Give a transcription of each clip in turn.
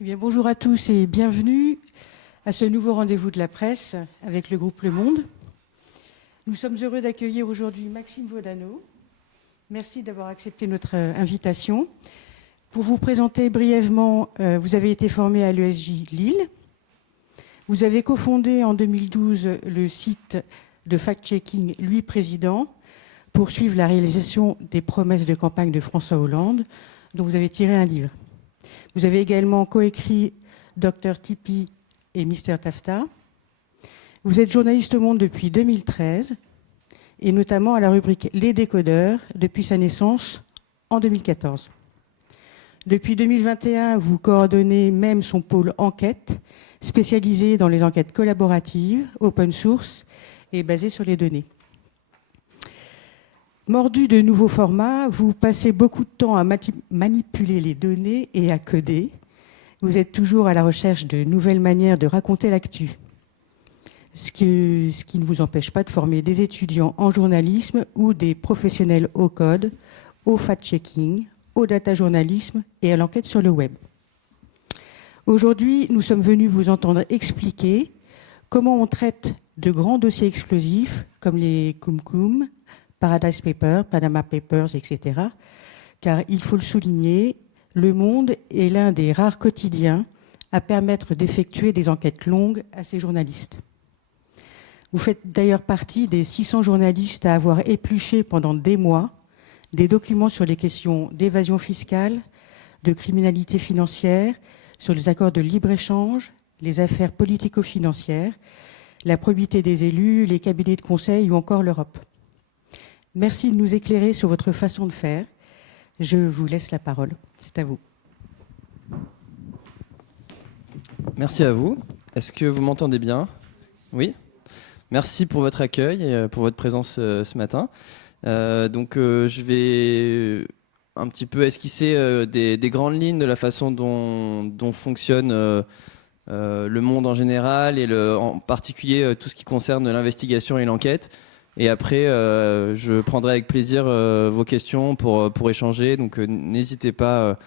Eh bien, bonjour à tous et bienvenue à ce nouveau rendez-vous de la presse avec le groupe Le Monde. Nous sommes heureux d'accueillir aujourd'hui Maxime Vaudano. Merci d'avoir accepté notre invitation. Pour vous présenter brièvement, vous avez été formé à l'ESJ Lille. Vous avez cofondé en 2012 le site de fact-checking Lui Président pour suivre la réalisation des promesses de campagne de François Hollande, dont vous avez tiré un livre. Vous avez également coécrit Dr Tipeee et Mr Tafta. Vous êtes journaliste au Monde depuis 2013 et notamment à la rubrique Les Décodeurs depuis sa naissance en 2014. Depuis 2021, vous coordonnez même son pôle enquête spécialisé dans les enquêtes collaboratives, open source et basées sur les données. Mordu de nouveaux formats, vous passez beaucoup de temps à manipuler les données et à coder. Vous êtes toujours à la recherche de nouvelles manières de raconter l'actu. Ce qui ne vous empêche pas de former des étudiants en journalisme ou des professionnels au code, au fact-checking, au data-journalisme et à l'enquête sur le web. Aujourd'hui, nous sommes venus vous entendre expliquer comment on traite de grands dossiers explosifs comme les Cum-Cum, Paradise Papers, Panama Papers, etc. Car il faut le souligner, Le Monde est l'un des rares quotidiens à permettre d'effectuer des enquêtes longues à ses journalistes. Vous faites d'ailleurs partie des 600 journalistes à avoir épluché pendant des mois des documents sur les questions d'évasion fiscale, de criminalité financière, sur les accords de libre-échange, les affaires politico-financières, la probité des élus, les cabinets de conseil ou encore l'Europe. Merci de nous éclairer sur votre façon de faire. Je vous laisse la parole. C'est à vous. Merci à vous. Est-ce que vous m'entendez bien ? Oui ? Merci pour votre accueil et pour votre présence ce matin. Je vais un petit peu esquisser des grandes lignes de la façon dont fonctionne le monde en général et en particulier tout ce qui concerne l'investigation et l'enquête. Et après, je prendrai avec plaisir vos questions pour échanger. Donc, n'hésitez pas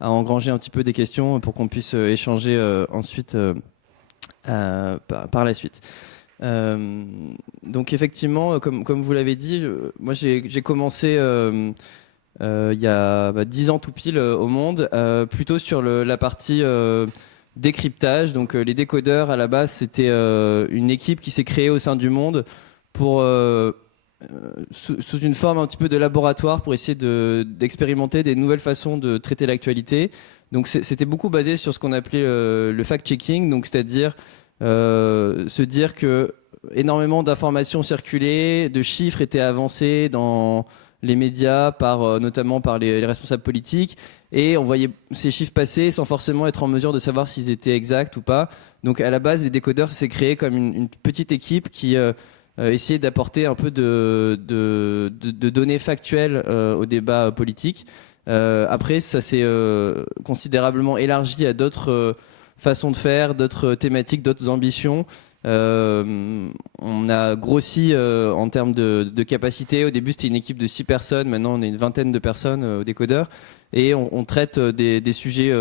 à engranger un petit peu des questions pour qu'on puisse échanger ensuite par la suite. Donc, effectivement, comme vous l'avez dit, moi, j'ai commencé il y a 10 ans tout pile au Monde, plutôt sur la partie décryptage. Donc, les décodeurs, à la base, c'était une équipe qui s'est créée au sein du Monde pour sous une forme un petit peu de laboratoire pour essayer d'expérimenter des nouvelles façons de traiter l'actualité. Donc c'était beaucoup basé sur ce qu'on appelait le fact-checking, donc c'est-à-dire se dire que énormément d'informations circulaient, de chiffres étaient avancés dans les médias, notamment par les responsables politiques, et on voyait ces chiffres passer sans forcément être en mesure de savoir s'ils étaient exacts ou pas. Donc à la base, les décodeurs s'est créé comme une petite équipe qui essayer d'apporter un peu de données factuelles au débat politique. Après, ça s'est considérablement élargi à d'autres façons de faire, d'autres thématiques, d'autres ambitions. On a grossi en termes de capacité. Au début, c'était une équipe de 6 personnes. Maintenant, on est une vingtaine de personnes au décodeur. Et on traite des sujets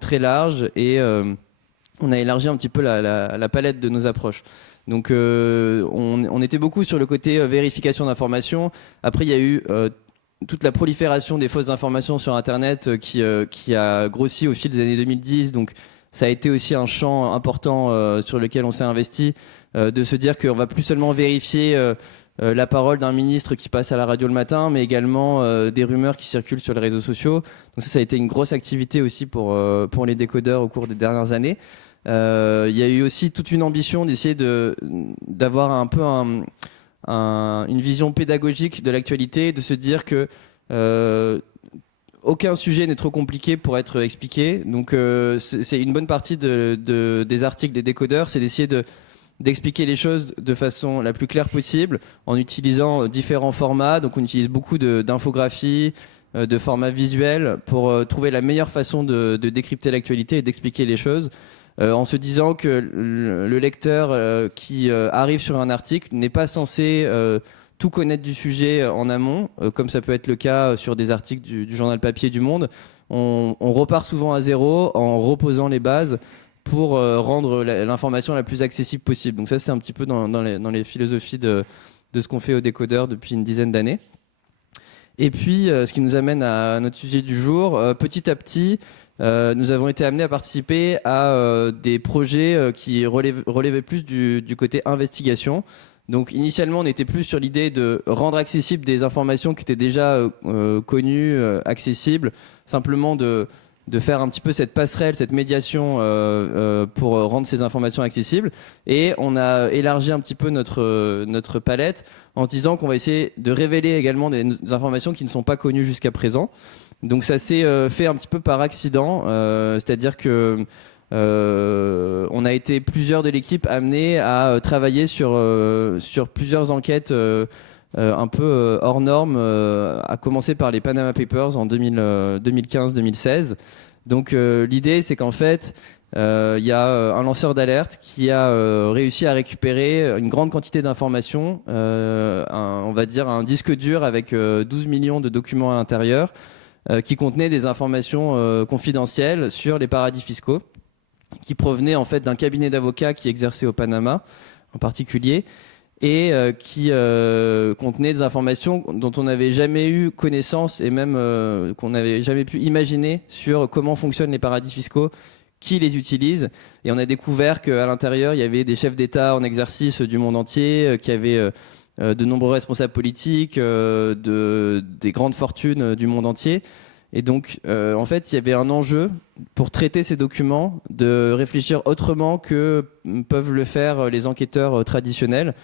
très larges et on a élargi un petit peu la palette de nos approches. Donc on était beaucoup sur le côté vérification d'informations. Après il y a eu toute la prolifération des fausses informations sur Internet qui a grossi au fil des années 2010. Donc ça a été aussi un champ important sur lequel on s'est investi, de se dire qu'on va plus seulement vérifier la parole d'un ministre qui passe à la radio le matin, mais également des rumeurs qui circulent sur les réseaux sociaux. Donc ça a été une grosse activité aussi pour les décodeurs au cours des dernières années. Il y a eu aussi toute une ambition d'essayer d'avoir un peu une vision pédagogique de l'actualité, de se dire que aucun sujet n'est trop compliqué pour être expliqué. Donc c'est une bonne partie des articles des décodeurs, c'est d'essayer d'expliquer les choses de façon la plus claire possible en utilisant différents formats. Donc on utilise beaucoup d'infographies, de formats visuels pour trouver la meilleure façon de décrypter l'actualité et d'expliquer les choses. En se disant que le lecteur qui arrive sur un article n'est pas censé tout connaître du sujet en amont, comme ça peut être le cas sur des articles du journal papier du Monde. On repart souvent à zéro en reposant les bases pour rendre l'information la plus accessible possible. Donc ça, c'est un petit peu dans les philosophies de ce qu'on fait au Décodeur depuis une dizaine d'années. Et puis, ce qui nous amène à notre sujet du jour, petit à petit, nous avons été amenés à participer à des projets qui relevaient plus du côté investigation. Donc initialement, on était plus sur l'idée de rendre accessibles des informations qui étaient déjà connues, accessibles, simplement de faire un petit peu cette passerelle, cette médiation pour rendre ces informations accessibles. Et on a élargi un petit peu notre palette en disant qu'on va essayer de révéler également des informations qui ne sont pas connues jusqu'à présent. Donc ça s'est fait un petit peu par accident, c'est-à-dire que on a été plusieurs de l'équipe amenés à travailler sur plusieurs enquêtes un peu hors normes, à commencer par les Panama Papers en 2015-2016. Donc l'idée, c'est qu'en fait, il y a un lanceur d'alerte qui a réussi à récupérer une grande quantité d'informations, on va dire un disque dur avec 12 millions de documents à l'intérieur, qui contenaient des informations confidentielles sur les paradis fiscaux, qui provenaient en fait d'un cabinet d'avocats qui exerçait au Panama en particulier, et qui contenait des informations dont on n'avait jamais eu connaissance et même qu'on n'avait jamais pu imaginer sur comment fonctionnent les paradis fiscaux, qui les utilise. Et on a découvert qu'à l'intérieur, il y avait des chefs d'État en exercice du monde entier, qui avaient de nombreux responsables politiques, des grandes fortunes du monde entier. Et donc, en fait, il y avait un enjeu pour traiter ces documents, de réfléchir autrement que peuvent le faire les enquêteurs traditionnels.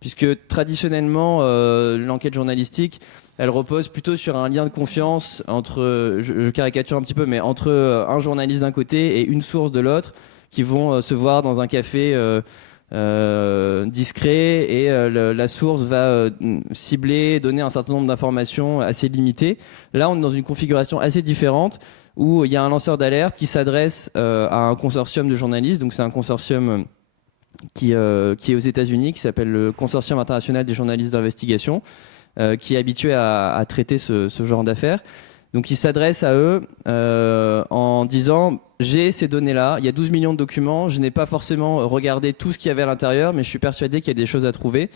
Puisque traditionnellement, l'enquête journalistique, elle repose plutôt sur un lien de confiance entre, je caricature un petit peu, mais entre un journaliste d'un côté et une source de l'autre, qui vont se voir dans un café discret, et la source va cibler, donner un certain nombre d'informations assez limitées. Là, on est dans une configuration assez différente, où il y a un lanceur d'alerte qui s'adresse à un consortium de journalistes. Donc c'est un consortium qui est aux États-Unis, qui s'appelle le Consortium international des journalistes d'investigation, qui est habitué à traiter ce genre d'affaires. Donc il s'adresse à eux en disant: j'ai ces données-là, il y a 12 millions de documents, je n'ai pas forcément regardé tout ce qu'il y avait à l'intérieur, mais je suis persuadé qu'il y a des choses à trouver.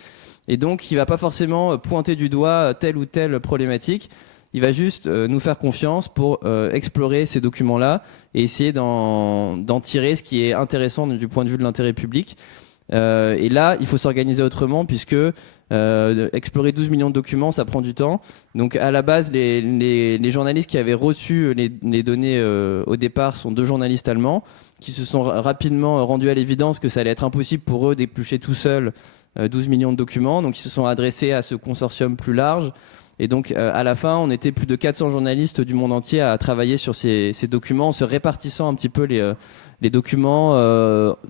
Et donc il ne va pas forcément pointer du doigt telle ou telle problématique. Il va juste nous faire confiance pour explorer ces documents-là et essayer d'en tirer ce qui est intéressant du point de vue de l'intérêt public. Et là, il faut s'organiser autrement, puisque explorer 12 millions de documents, ça prend du temps. Donc à la base, les journalistes qui avaient reçu les données au départ sont 2 journalistes allemands qui se sont rapidement rendus à l'évidence que ça allait être impossible pour eux d'éplucher tout seuls 12 millions de documents. Donc ils se sont adressés à ce consortium plus large. Et donc, à la fin, on était plus de 400 journalistes du monde entier à travailler sur ces documents, en se répartissant un petit peu les documents,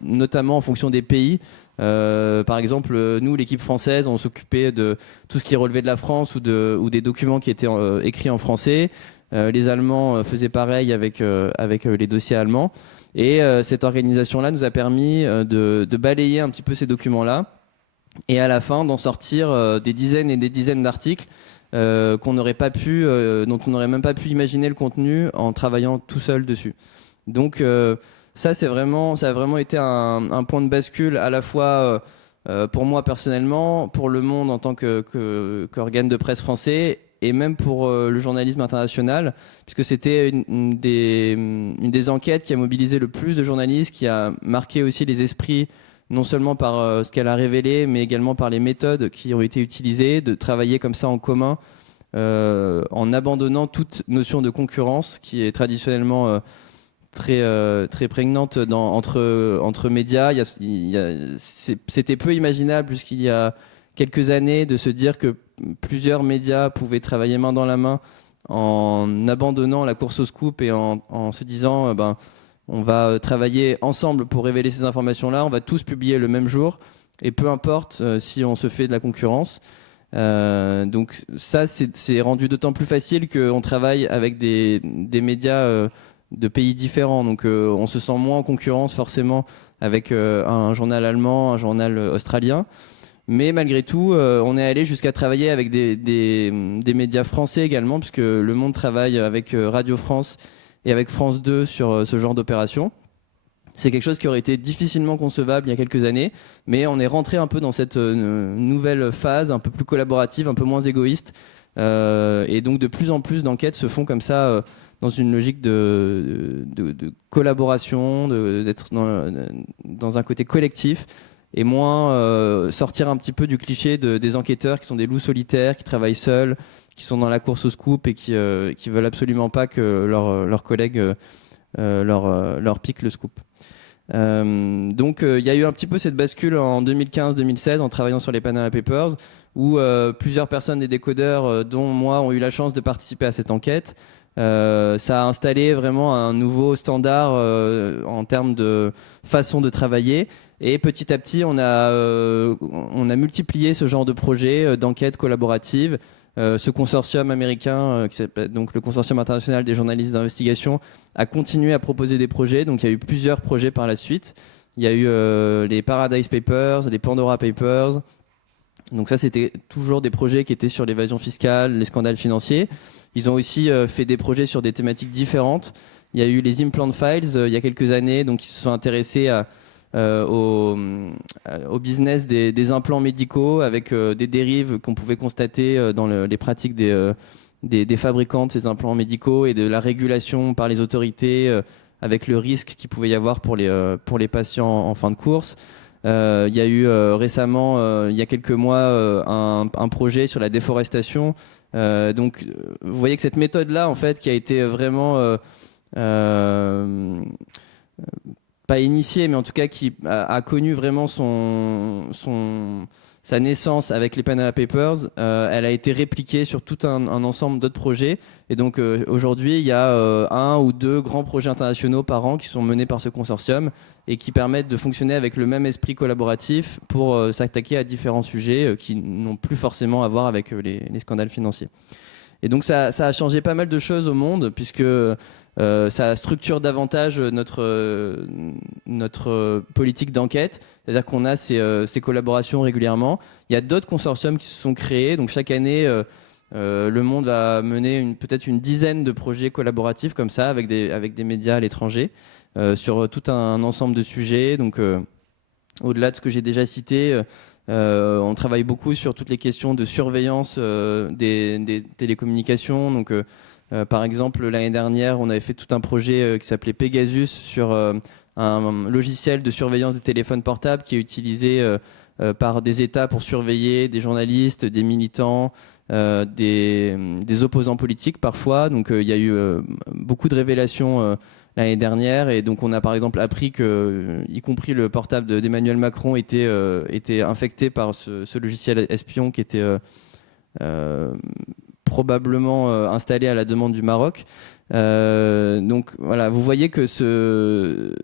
notamment en fonction des pays. Par exemple, nous, l'équipe française, on s'occupait de tout ce qui relevait de la France ou des documents qui étaient écrits en français. Les Allemands faisaient pareil avec les dossiers allemands. Et cette organisation-là nous a permis de balayer un petit peu ces documents-là, et à la fin d'en sortir des dizaines et des dizaines d'articles qu'on n'aurait pas pu, dont on n'aurait même pas pu imaginer le contenu en travaillant tout seul dessus. Donc ça a vraiment été un point de bascule, à la fois pour moi personnellement, pour Le Monde en tant qu'organe de presse français, et même pour le journalisme international, puisque c'était une des enquêtes qui a mobilisé le plus de journalistes, qui a marqué aussi les esprits, non seulement par ce qu'elle a révélé, mais également par les méthodes qui ont été utilisées, de travailler comme ça en commun, en abandonnant toute notion de concurrence qui est traditionnellement très prégnante entre médias. C'était peu imaginable jusqu'il y a quelques années de se dire que plusieurs médias pouvaient travailler main dans la main en abandonnant la course au scoop et en se disant on va travailler ensemble pour révéler ces informations-là, on va tous publier le même jour, et peu importe si on se fait de la concurrence. Donc ça, c'est rendu d'autant plus facile qu'on travaille avec des médias de pays différents. Donc on se sent moins en concurrence forcément avec un journal allemand, un journal australien. Mais malgré tout, on est allé jusqu'à travailler avec des médias français également, puisque Le Monde travaille avec Radio France et avec France 2 sur ce genre d'opération. C'est quelque chose qui aurait été difficilement concevable il y a quelques années, mais on est rentré un peu dans cette nouvelle phase, un peu plus collaborative, un peu moins égoïste. Et donc de plus en plus d'enquêtes se font comme ça, dans une logique de collaboration, d'être dans un côté collectif, et moins sortir un petit peu du cliché des enquêteurs qui sont des loups solitaires, qui travaillent seuls, qui sont dans la course au scoop et qui veulent absolument pas que leurs collègues leur piquent le scoop. Donc il y a eu un petit peu cette bascule en 2015-2016 en travaillant sur les Panama Papers, où plusieurs personnes des décodeurs, dont moi, ont eu la chance de participer à cette enquête. Ça a installé vraiment un nouveau standard en termes de façon de travailler. Et petit à petit, on a multiplié ce genre de projet d'enquête collaborative. Ce consortium américain, qui s'appelle donc le Consortium international des journalistes d'investigation, a continué à proposer des projets. Donc il y a eu plusieurs projets par la suite. Il y a eu les Paradise Papers, les Pandora Papers. Donc ça, c'était toujours des projets qui étaient sur l'évasion fiscale, les scandales financiers. Ils ont aussi fait des projets sur des thématiques différentes. Il y a eu les Implant Files il y a quelques années, donc ils se sont intéressés au business des implants médicaux, avec des dérives qu'on pouvait constater dans les pratiques des fabricants de ces implants médicaux, et de la régulation par les autorités, avec le risque qu'il pouvait y avoir pour les patients en fin de course. Il y a eu récemment, il y a quelques mois, un projet sur la déforestation. Donc, vous voyez que cette méthode-là, en fait, qui a été vraiment pas initiée, mais en tout cas qui a connu vraiment sa naissance avec les Panama Papers, elle a été répliquée sur tout un ensemble d'autres projets. Et donc aujourd'hui, il y a 1 ou 2 grands projets internationaux par an qui sont menés par ce consortium et qui permettent de fonctionner avec le même esprit collaboratif pour s'attaquer à différents sujets qui n'ont plus forcément à voir avec les scandales financiers. Et donc ça a changé pas mal de choses au monde, puisque ça structure davantage notre politique d'enquête. C'est-à-dire qu'on a ces collaborations régulièrement. Il y a d'autres consortiums qui se sont créés. Donc chaque année, Le Monde va mener peut-être une dizaine de projets collaboratifs comme ça, avec des médias à l'étranger, sur tout un ensemble de sujets. Donc au-delà de ce que j'ai déjà cité, on travaille beaucoup sur toutes les questions de surveillance des télécommunications. Donc par exemple, l'année dernière, on avait fait tout un projet qui s'appelait Pegasus sur un logiciel de surveillance des téléphones portables qui est utilisé par des États pour surveiller des journalistes, des militants, des opposants politiques parfois. Donc il y a eu beaucoup de révélations l'année dernière, et donc on a par exemple appris que, y compris le portable d'Emmanuel Macron était infecté par ce logiciel espion qui était probablement installé à la demande du Maroc. Donc voilà, vous voyez que ces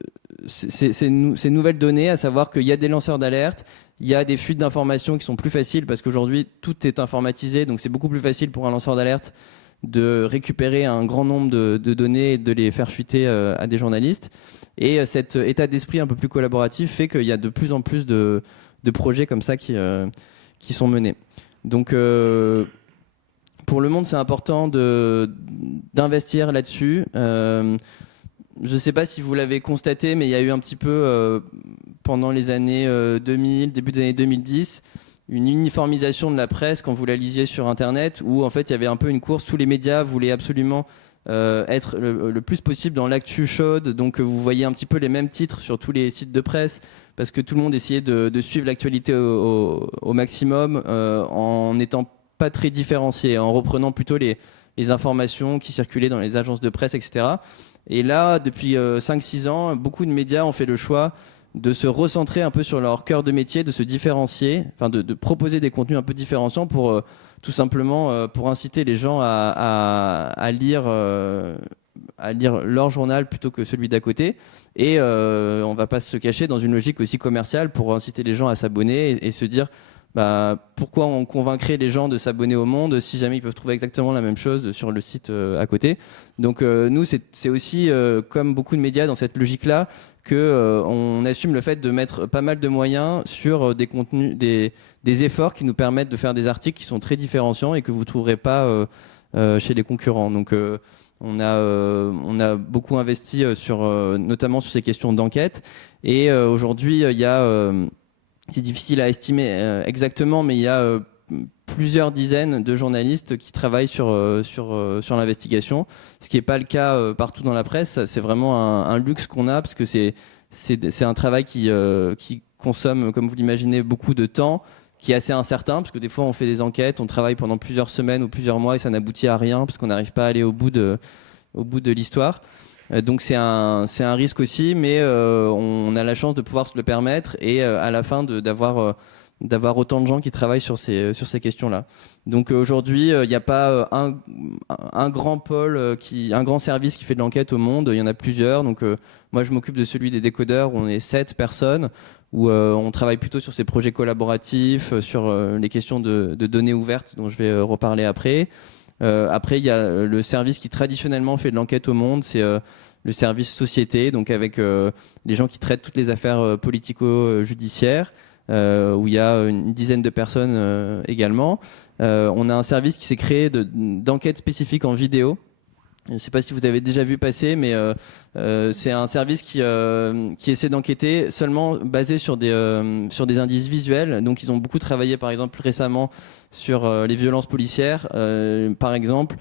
nouvelles données, à savoir qu'il y a des lanceurs d'alerte, il y a des fuites d'informations qui sont plus faciles, parce qu'aujourd'hui tout est informatisé, donc c'est beaucoup plus facile pour un lanceur d'alerte de récupérer un grand nombre de données et de les faire fuiter à des journalistes. Et cet état d'esprit un peu plus collaboratif fait qu'il y a de plus en plus de projets comme ça qui sont menés. Donc pour Le Monde, c'est important d'investir là-dessus. Je ne sais pas si vous l'avez constaté, mais il y a eu un petit peu, pendant les années 2000, début des années 2010, une uniformisation de la presse quand vous la lisiez sur Internet, où en fait il y avait un peu une course. Tous les médias voulaient absolument être le plus possible dans l'actu chaude. Donc vous voyez un petit peu les mêmes titres sur tous les sites de presse, parce que tout le monde essayait de suivre l'actualité au maximum, en n'étant pas très différencié, en reprenant plutôt les informations qui circulaient dans les agences de presse, etc. Et là, depuis 5-6 ans, beaucoup de médias ont fait le choix de se recentrer un peu sur leur cœur de métier, de se différencier, enfin de proposer des contenus un peu différenciants pour tout simplement pour inciter les gens à lire leur journal plutôt que celui d'à côté. Et on va pas se cacher, dans une logique aussi commerciale, pour inciter les gens à s'abonner et se dire pourquoi on convaincrait les gens de s'abonner au Monde si jamais ils peuvent trouver exactement la même chose sur le site à côté. Donc nous, c'est aussi, comme beaucoup de médias dans cette logique-là, on assume le fait de mettre pas mal de moyens sur des contenus, des efforts qui nous permettent de faire des articles qui sont très différenciants et que vous ne trouverez pas chez les concurrents. Donc on a beaucoup investi notamment sur ces questions d'enquête. Et aujourd'hui, il y a, c'est difficile à estimer exactement, mais il y a plusieurs dizaines de journalistes qui travaillent sur l'investigation, ce qui n'est pas le cas partout dans la presse. C'est vraiment un luxe qu'on a, parce que c'est un travail qui consomme, comme vous l'imaginez, beaucoup de temps, qui est assez incertain, parce que des fois on fait des enquêtes, on travaille pendant plusieurs semaines ou plusieurs mois et ça n'aboutit à rien, parce qu'on n'arrive pas à aller au bout de l'histoire. Donc c'est un risque aussi, mais on a la chance de pouvoir se le permettre et à la fin d'avoir autant de gens qui travaillent sur ces questions-là. Donc aujourd'hui, il n'y a pas un grand pôle, un grand service qui fait de l'enquête au Monde. Il y en a plusieurs. Donc moi, je m'occupe de celui des décodeurs, où on est 7 personnes, où on travaille plutôt sur ces projets collaboratifs, sur les questions de données ouvertes, dont je vais reparler après. Après, il y a le service qui traditionnellement fait de l'enquête au Monde, c'est le service société, donc avec les gens qui traitent toutes les affaires politico-judiciaires. Où il y a une dizaine de personnes également. On a un service qui s'est créé d'enquête spécifique en vidéo. Je ne sais pas si vous avez déjà vu passer, mais c'est un service qui essaie d'enquêter seulement basé sur des indices visuels. Donc ils ont beaucoup travaillé, par exemple, récemment sur les violences policières, par exemple,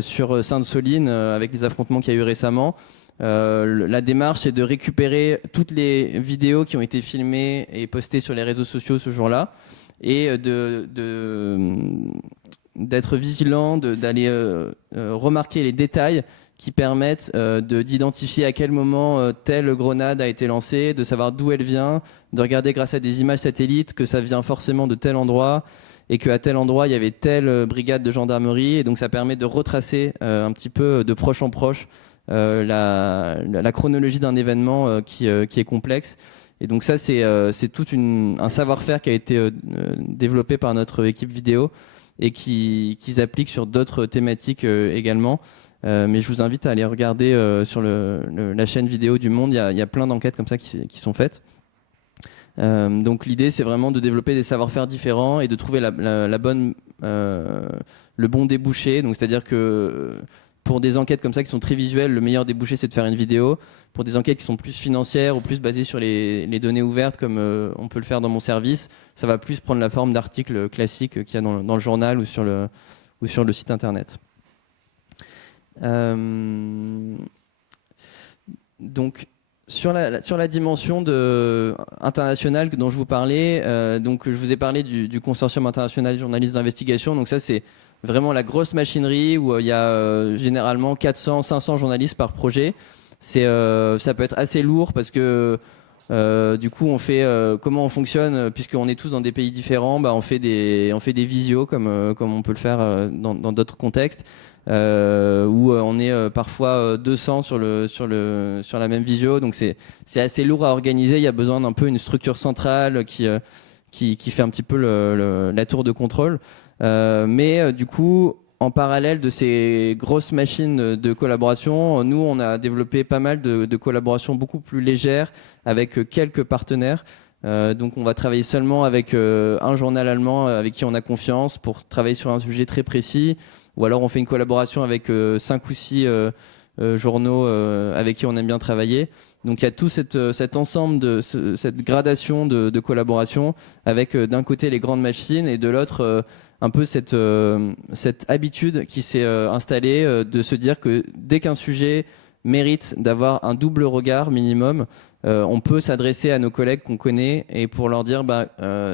sur Sainte-Soline, avec les affrontements qu'il y a eu récemment. La démarche est de récupérer toutes les vidéos qui ont été filmées et postées sur les réseaux sociaux ce jour-là et d'être vigilant, d'aller remarquer les détails qui permettent d'identifier à quel moment telle grenade a été lancée, de savoir d'où elle vient, de regarder grâce à des images satellites que ça vient forcément de tel endroit et qu'à tel endroit il y avait telle brigade de gendarmerie, et donc ça permet de retracer un petit peu de proche en proche la chronologie d'un événement qui est complexe. Et donc ça, c'est tout un savoir-faire qui a été développé par notre équipe vidéo et qu'ils appliquent sur d'autres thématiques également. Mais je vous invite à aller regarder sur la chaîne vidéo du Monde. Il y a plein d'enquêtes comme ça qui sont faites. Donc l'idée, c'est vraiment de développer des savoir-faire différents et de trouver le bon débouché. Donc c'est-à-dire que pour des enquêtes comme ça qui sont très visuelles, le meilleur débouché, c'est de faire une vidéo. Pour des enquêtes qui sont plus financières ou plus basées sur les données ouvertes, comme on peut le faire dans mon service, ça va plus prendre la forme d'articles classiques qu'il y a dans le journal ou sur le site internet. Donc, sur la dimension internationale dont je vous parlais, donc je vous ai parlé du Consortium international des journalistes d'investigation. Donc ça, c'est vraiment la grosse machinerie où il y a généralement 400-500 journalistes par projet. Ça peut être assez lourd parce que du coup, comment on fonctionne, puisqu'on est tous dans des pays différents, on fait des visios comme on peut le faire dans d'autres contextes, où on est parfois 200 sur la même visio. Donc c'est assez lourd à organiser. Il y a besoin d'un peu une structure centrale qui fait un petit peu la tour de contrôle. Mais du coup, en parallèle de ces grosses machines de collaboration, nous, on a développé pas mal de collaborations beaucoup plus légères avec quelques partenaires. Donc on va travailler seulement avec un journal allemand avec qui on a confiance pour travailler sur un sujet très précis, ou alors on fait une collaboration avec 5 ou 6 journaux avec qui on aime bien travailler. Donc il y a tout cet ensemble cette gradation de collaboration avec d'un côté les grandes machines et de l'autre un peu cette habitude qui s'est installée de se dire que dès qu'un sujet mérite d'avoir un double regard minimum, on peut s'adresser à nos collègues qu'on connaît et pour leur dire là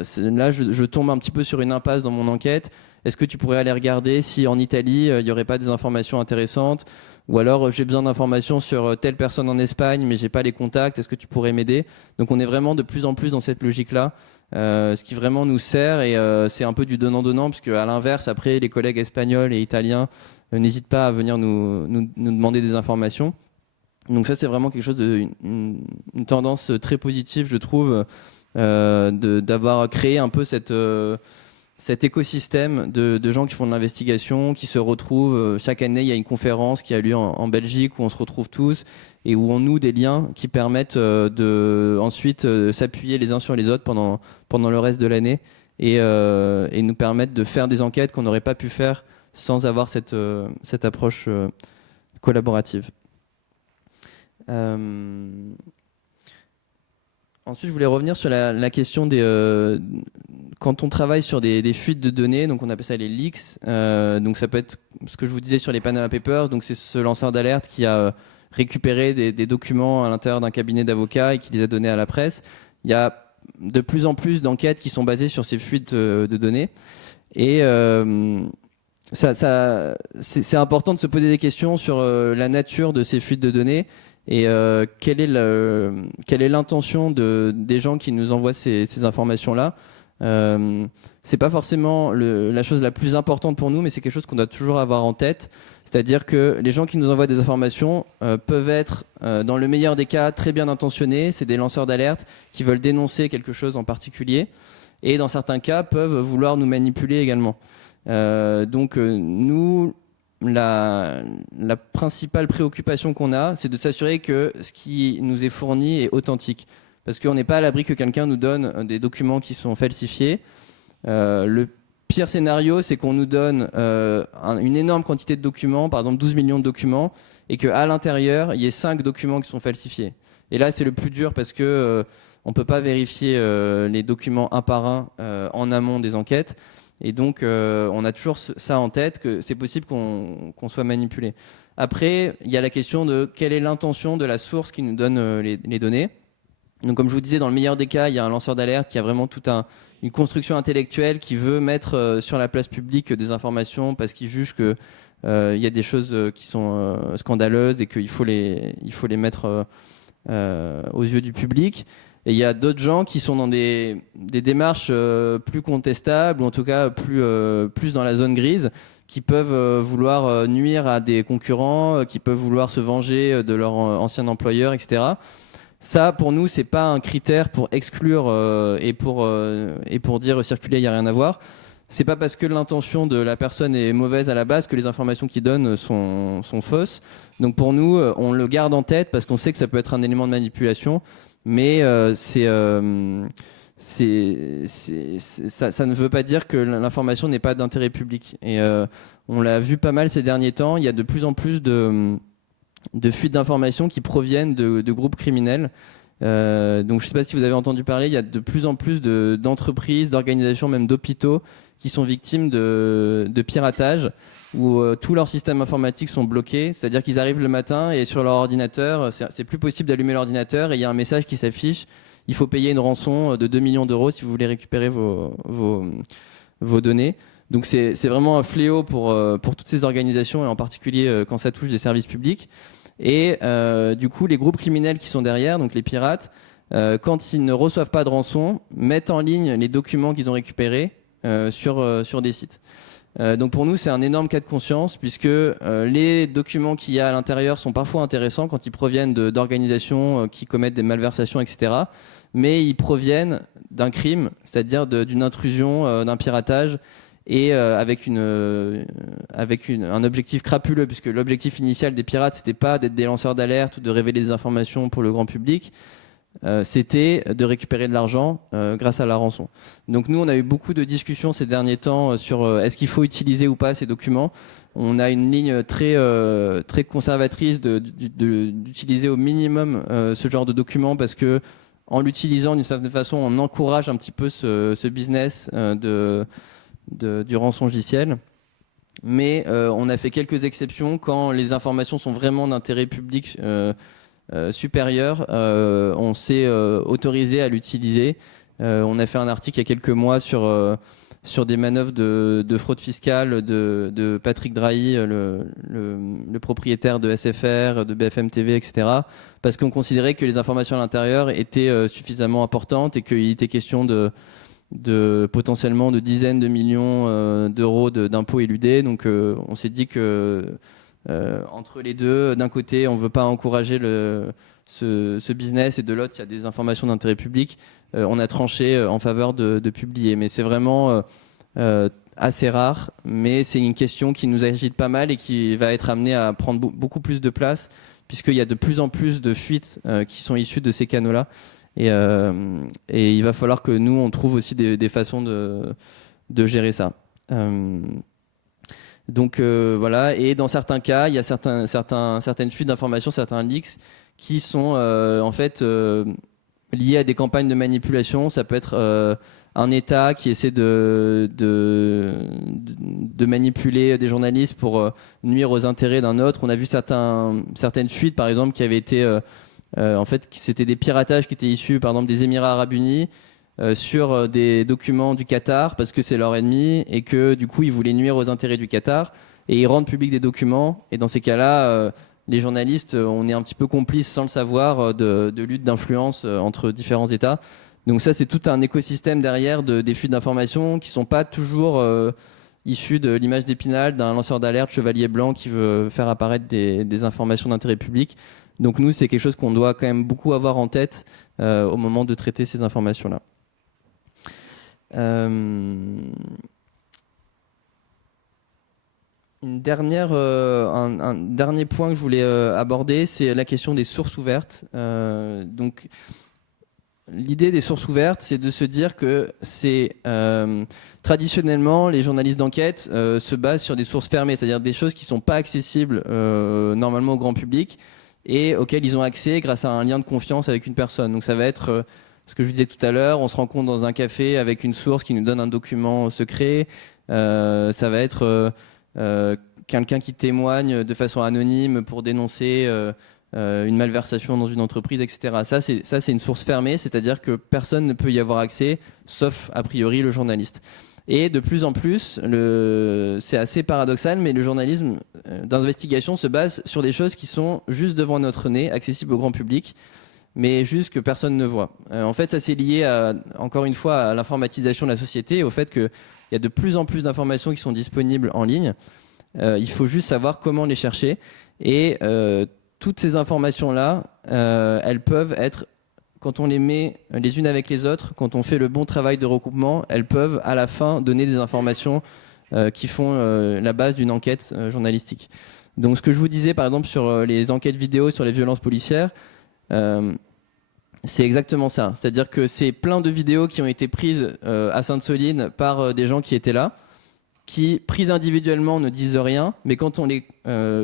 je tombe un petit peu sur une impasse dans mon enquête, est-ce que tu pourrais aller regarder si en Italie il n'y aurait pas des informations intéressantes, ou alors j'ai besoin d'informations sur telle personne en Espagne mais j'ai pas les contacts, est-ce que tu pourrais m'aider? Donc on est vraiment de plus en plus dans cette logique là, ce qui vraiment nous sert, et c'est un peu du donnant-donnant, parce qu'à l'inverse après les collègues espagnols et italiens n'hésitent pas à venir nous demander des informations. Donc ça, c'est vraiment quelque chose une tendance très positive, je trouve, d'avoir créé un peu cet écosystème de gens qui font de l'investigation, qui se retrouvent. Chaque année, il y a une conférence qui a lieu en Belgique où on se retrouve tous et où on noue des liens qui permettent ensuite s'appuyer les uns sur les autres pendant le reste de l'année et nous permettent de faire des enquêtes qu'on n'aurait pas pu faire sans avoir cette approche collaborative. Ensuite, je voulais revenir sur la question quand on travaille sur des fuites de données, donc on appelle ça les leaks. Donc ça peut être ce que je vous disais sur les Panama Papers. Donc c'est ce lanceur d'alerte qui a récupéré des documents à l'intérieur d'un cabinet d'avocats et qui les a donnés à la presse. Il y a de plus en plus d'enquêtes qui sont basées sur ces fuites de données. Et c'est important de se poser des questions sur la nature de ces fuites de données. Et quelle est l'intention des gens qui nous envoient ces informations-là. C'est pas forcément la chose la plus importante pour nous, mais c'est quelque chose qu'on doit toujours avoir en tête. C'est-à-dire que les gens qui nous envoient des informations peuvent être, dans le meilleur des cas, très bien intentionnés. C'est des lanceurs d'alerte qui veulent dénoncer quelque chose en particulier. Et dans certains cas, peuvent vouloir nous manipuler également. Nous... La principale préoccupation qu'on a, c'est de s'assurer que ce qui nous est fourni est authentique. Parce qu'on n'est pas à l'abri que quelqu'un nous donne des documents qui sont falsifiés. Le pire scénario, c'est qu'on nous donne une énorme quantité de documents, par exemple 12 millions de documents, et qu'à l'intérieur, il y ait 5 documents qui sont falsifiés. Et là, c'est le plus dur parce que on ne peut pas vérifier les documents un par un en amont des enquêtes. Et donc, on a toujours ça en tête, que c'est possible qu'on soit manipulé. Après, il y a la question de quelle est l'intention de la source qui nous donne les données. Donc, comme je vous disais, dans le meilleur des cas, il y a un lanceur d'alerte qui a vraiment toute une construction intellectuelle qui veut mettre sur la place publique des informations parce qu'il juge que il y a des choses qui sont scandaleuses et qu'il faut les mettre aux yeux du public. Et il y a d'autres gens qui sont dans des démarches plus contestables, ou en tout cas plus dans la zone grise, qui peuvent vouloir nuire à des concurrents, qui peuvent vouloir se venger de leur ancien employeur, etc. Ça, pour nous, c'est pas un critère pour exclure et pour dire circuler, il n'y a rien à voir. C'est pas parce que l'intention de la personne est mauvaise à la base que les informations qu'il donne sont fausses. Donc pour nous, on le garde en tête parce qu'on sait que ça peut être un élément de manipulation. Mais ça ne veut pas dire que l'information n'est pas d'intérêt public. Et on l'a vu pas mal ces derniers temps. Il y a de plus en plus de fuites d'informations qui proviennent de groupes criminels. Donc je ne sais pas si vous avez entendu parler, il y a de plus en plus d'entreprises, d'organisations, même d'hôpitaux qui sont victimes de piratage, où tous leurs systèmes informatiques sont bloqués, c'est-à-dire qu'ils arrivent le matin et sur leur ordinateur, c'est plus possible d'allumer l'ordinateur et il y a un message qui s'affiche, il faut payer une rançon de 2 millions d'euros si vous voulez récupérer vos données. Donc c'est vraiment un fléau pour toutes ces organisations et en particulier quand ça touche des services publics. Et du coup, les groupes criminels qui sont derrière, donc les pirates, quand ils ne reçoivent pas de rançon, mettent en ligne les documents qu'ils ont récupérés sur des sites. Donc pour nous, c'est un énorme cas de conscience puisque les documents qu'il y a à l'intérieur sont parfois intéressants quand ils proviennent d'organisations qui commettent des malversations, etc. Mais ils proviennent d'un crime, c'est-à-dire d'une intrusion, d'un piratage et avec un objectif crapuleux puisque l'objectif initial des pirates, c'était pas d'être des lanceurs d'alerte ou de révéler des informations pour le grand public. C'était de récupérer de l'argent grâce à la rançon. Donc nous, on a eu beaucoup de discussions ces derniers temps sur est-ce qu'il faut utiliser ou pas ces documents. On a une ligne très conservatrice d'utiliser au minimum ce genre de documents parce que en l'utilisant d'une certaine façon, on encourage un petit peu ce business du rançongiciel. Mais on a fait quelques exceptions quand les informations sont vraiment d'intérêt public supérieur, on s'est autorisé à l'utiliser. On a fait un article il y a quelques mois sur des manœuvres de fraude fiscale de Patrick Drahi, le propriétaire de SFR, de BFM TV, etc. Parce qu'on considérait que les informations à l'intérieur étaient suffisamment importantes et qu'il était question de potentiellement de dizaines de millions d'euros d'impôts éludés. Donc on s'est dit que entre les deux. D'un côté, on ne veut pas encourager ce business, et de l'autre, il y a des informations d'intérêt public. On a tranché en faveur de publier. Mais c'est vraiment assez rare, mais c'est une question qui nous agite pas mal et qui va être amenée à prendre beaucoup plus de place, puisqu'il y a de plus en plus de fuites qui sont issues de ces canaux-là. Et il va falloir que nous, on trouve aussi des façons de gérer ça. Donc voilà, et dans certains cas, il y a certaines fuites d'informations, certains leaks qui sont en fait liés à des campagnes de manipulation. Ça peut être un État qui essaie de manipuler des journalistes pour nuire aux intérêts d'un autre. On a vu certaines fuites, par exemple, qui avaient été en fait, c'était des piratages qui étaient issus, par exemple, des Émirats Arabes Unis sur des documents du Qatar parce que c'est leur ennemi et que du coup ils voulaient nuire aux intérêts du Qatar et ils rendent public des documents. Et dans ces cas-là, les journalistes, on est un petit peu complices sans le savoir de lutte d'influence entre différents États. Donc ça, c'est tout un écosystème derrière des fuites d'informations qui sont pas toujours issues de l'image d'Épinal, d'un lanceur d'alerte chevalier blanc qui veut faire apparaître des informations d'intérêt public. Donc nous, c'est quelque chose qu'on doit quand même beaucoup avoir en tête au moment de traiter ces informations-là. Un dernier point que je voulais aborder, c'est la question des sources ouvertes. Donc, l'idée des sources ouvertes, c'est de se dire que traditionnellement, les journalistes d'enquête se basent sur des sources fermées, c'est-à-dire des choses qui ne sont pas accessibles normalement au grand public et auxquelles ils ont accès grâce à un lien de confiance avec une personne. Donc ça va être ce que je vous disais tout à l'heure, on se rencontre dans un café avec une source qui nous donne un document secret. Ça va être quelqu'un qui témoigne de façon anonyme pour dénoncer une malversation dans une entreprise, etc. Ça, c'est une source fermée, c'est-à-dire que personne ne peut y avoir accès, sauf a priori le journaliste. Et de plus en plus, c'est assez paradoxal, mais le journalisme d'investigation se base sur des choses qui sont juste devant notre nez, accessibles au grand public, mais juste que personne ne voit. En fait, ça c'est lié encore une fois à l'informatisation de la société et au fait qu'il y a de plus en plus d'informations qui sont disponibles en ligne. Il faut juste savoir comment les chercher. Et toutes ces informations-là, elles peuvent être, quand on les met les unes avec les autres, quand on fait le bon travail de recoupement, elles peuvent à la fin donner des informations qui font la base d'une enquête journalistique. Donc ce que je vous disais par exemple sur les enquêtes vidéo sur les violences policières, c'est exactement ça. C'est-à-dire que c'est plein de vidéos qui ont été prises à Sainte-Soline par des gens qui étaient là, qui, prises individuellement, ne disent rien, mais quand on les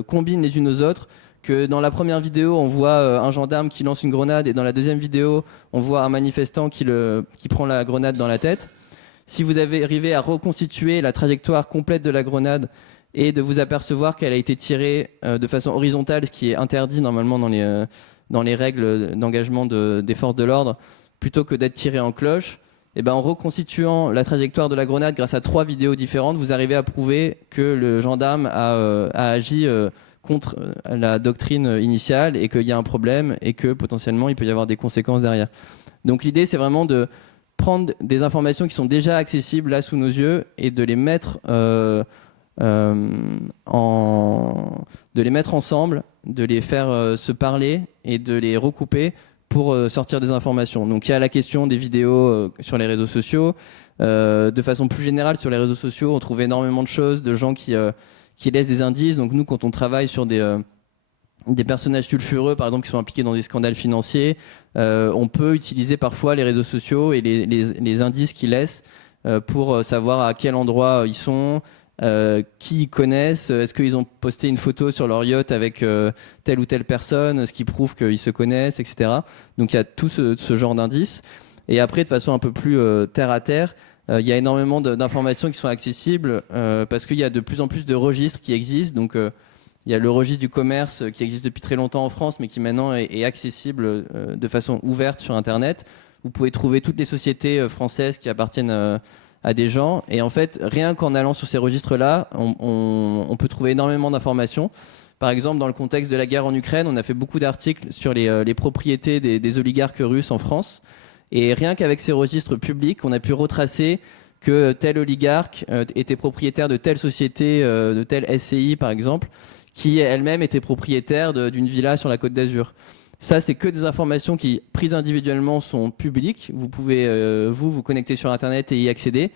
combine les unes aux autres, que dans la première vidéo, on voit un gendarme qui lance une grenade, et dans la deuxième vidéo, on voit un manifestant qui prend la grenade dans la tête. Si vous avez arrivé à reconstituer la trajectoire complète de la grenade et de vous apercevoir qu'elle a été tirée de façon horizontale, ce qui est interdit normalement dans les règles d'engagement des forces de l'ordre, plutôt que d'être tirée en cloche, et ben en reconstituant la trajectoire de la grenade grâce à 3 vidéos différentes, vous arrivez à prouver que le gendarme a agi contre la doctrine initiale et qu'il y a un problème et que potentiellement il peut y avoir des conséquences derrière. Donc l'idée, c'est vraiment de prendre des informations qui sont déjà accessibles là sous nos yeux et de les mettre ensemble, de les faire se parler et de les recouper pour sortir des informations. Donc il y a la question des vidéos sur les réseaux sociaux. De façon plus générale, sur les réseaux sociaux, on trouve énormément de choses, de gens qui laissent des indices. Donc nous, quand on travaille sur des personnages sulfureux, par exemple, qui sont impliqués dans des scandales financiers, on peut utiliser parfois les réseaux sociaux et les indices qu'ils laissent pour savoir à quel endroit ils sont, qui ils connaissent, est-ce qu'ils ont posté une photo sur leur yacht avec telle ou telle personne, ce qui prouve qu'ils se connaissent, etc. Donc il y a tout ce genre d'indices. Et après, de façon un peu plus terre à terre, il y a énormément d'informations qui sont accessibles parce qu'il y a de plus en plus de registres qui existent. Donc il y a le registre du commerce qui existe depuis très longtemps en France, mais qui maintenant est accessible de façon ouverte sur Internet. Vous pouvez trouver toutes les sociétés françaises qui appartiennent à des gens. Et en fait, rien qu'en allant sur ces registres-là, on peut trouver énormément d'informations. Par exemple, dans le contexte de la guerre en Ukraine, on a fait beaucoup d'articles sur les propriétés des oligarques russes en France. Et rien qu'avec ces registres publics, on a pu retracer que tel oligarque était propriétaire de telle société, de telle SCI par exemple, qui elle-même était propriétaire d'une villa sur la Côte d'Azur. Ça, c'est que des informations qui, prises individuellement, sont publiques. Vous pouvez vous connecter sur Internet et y accéder.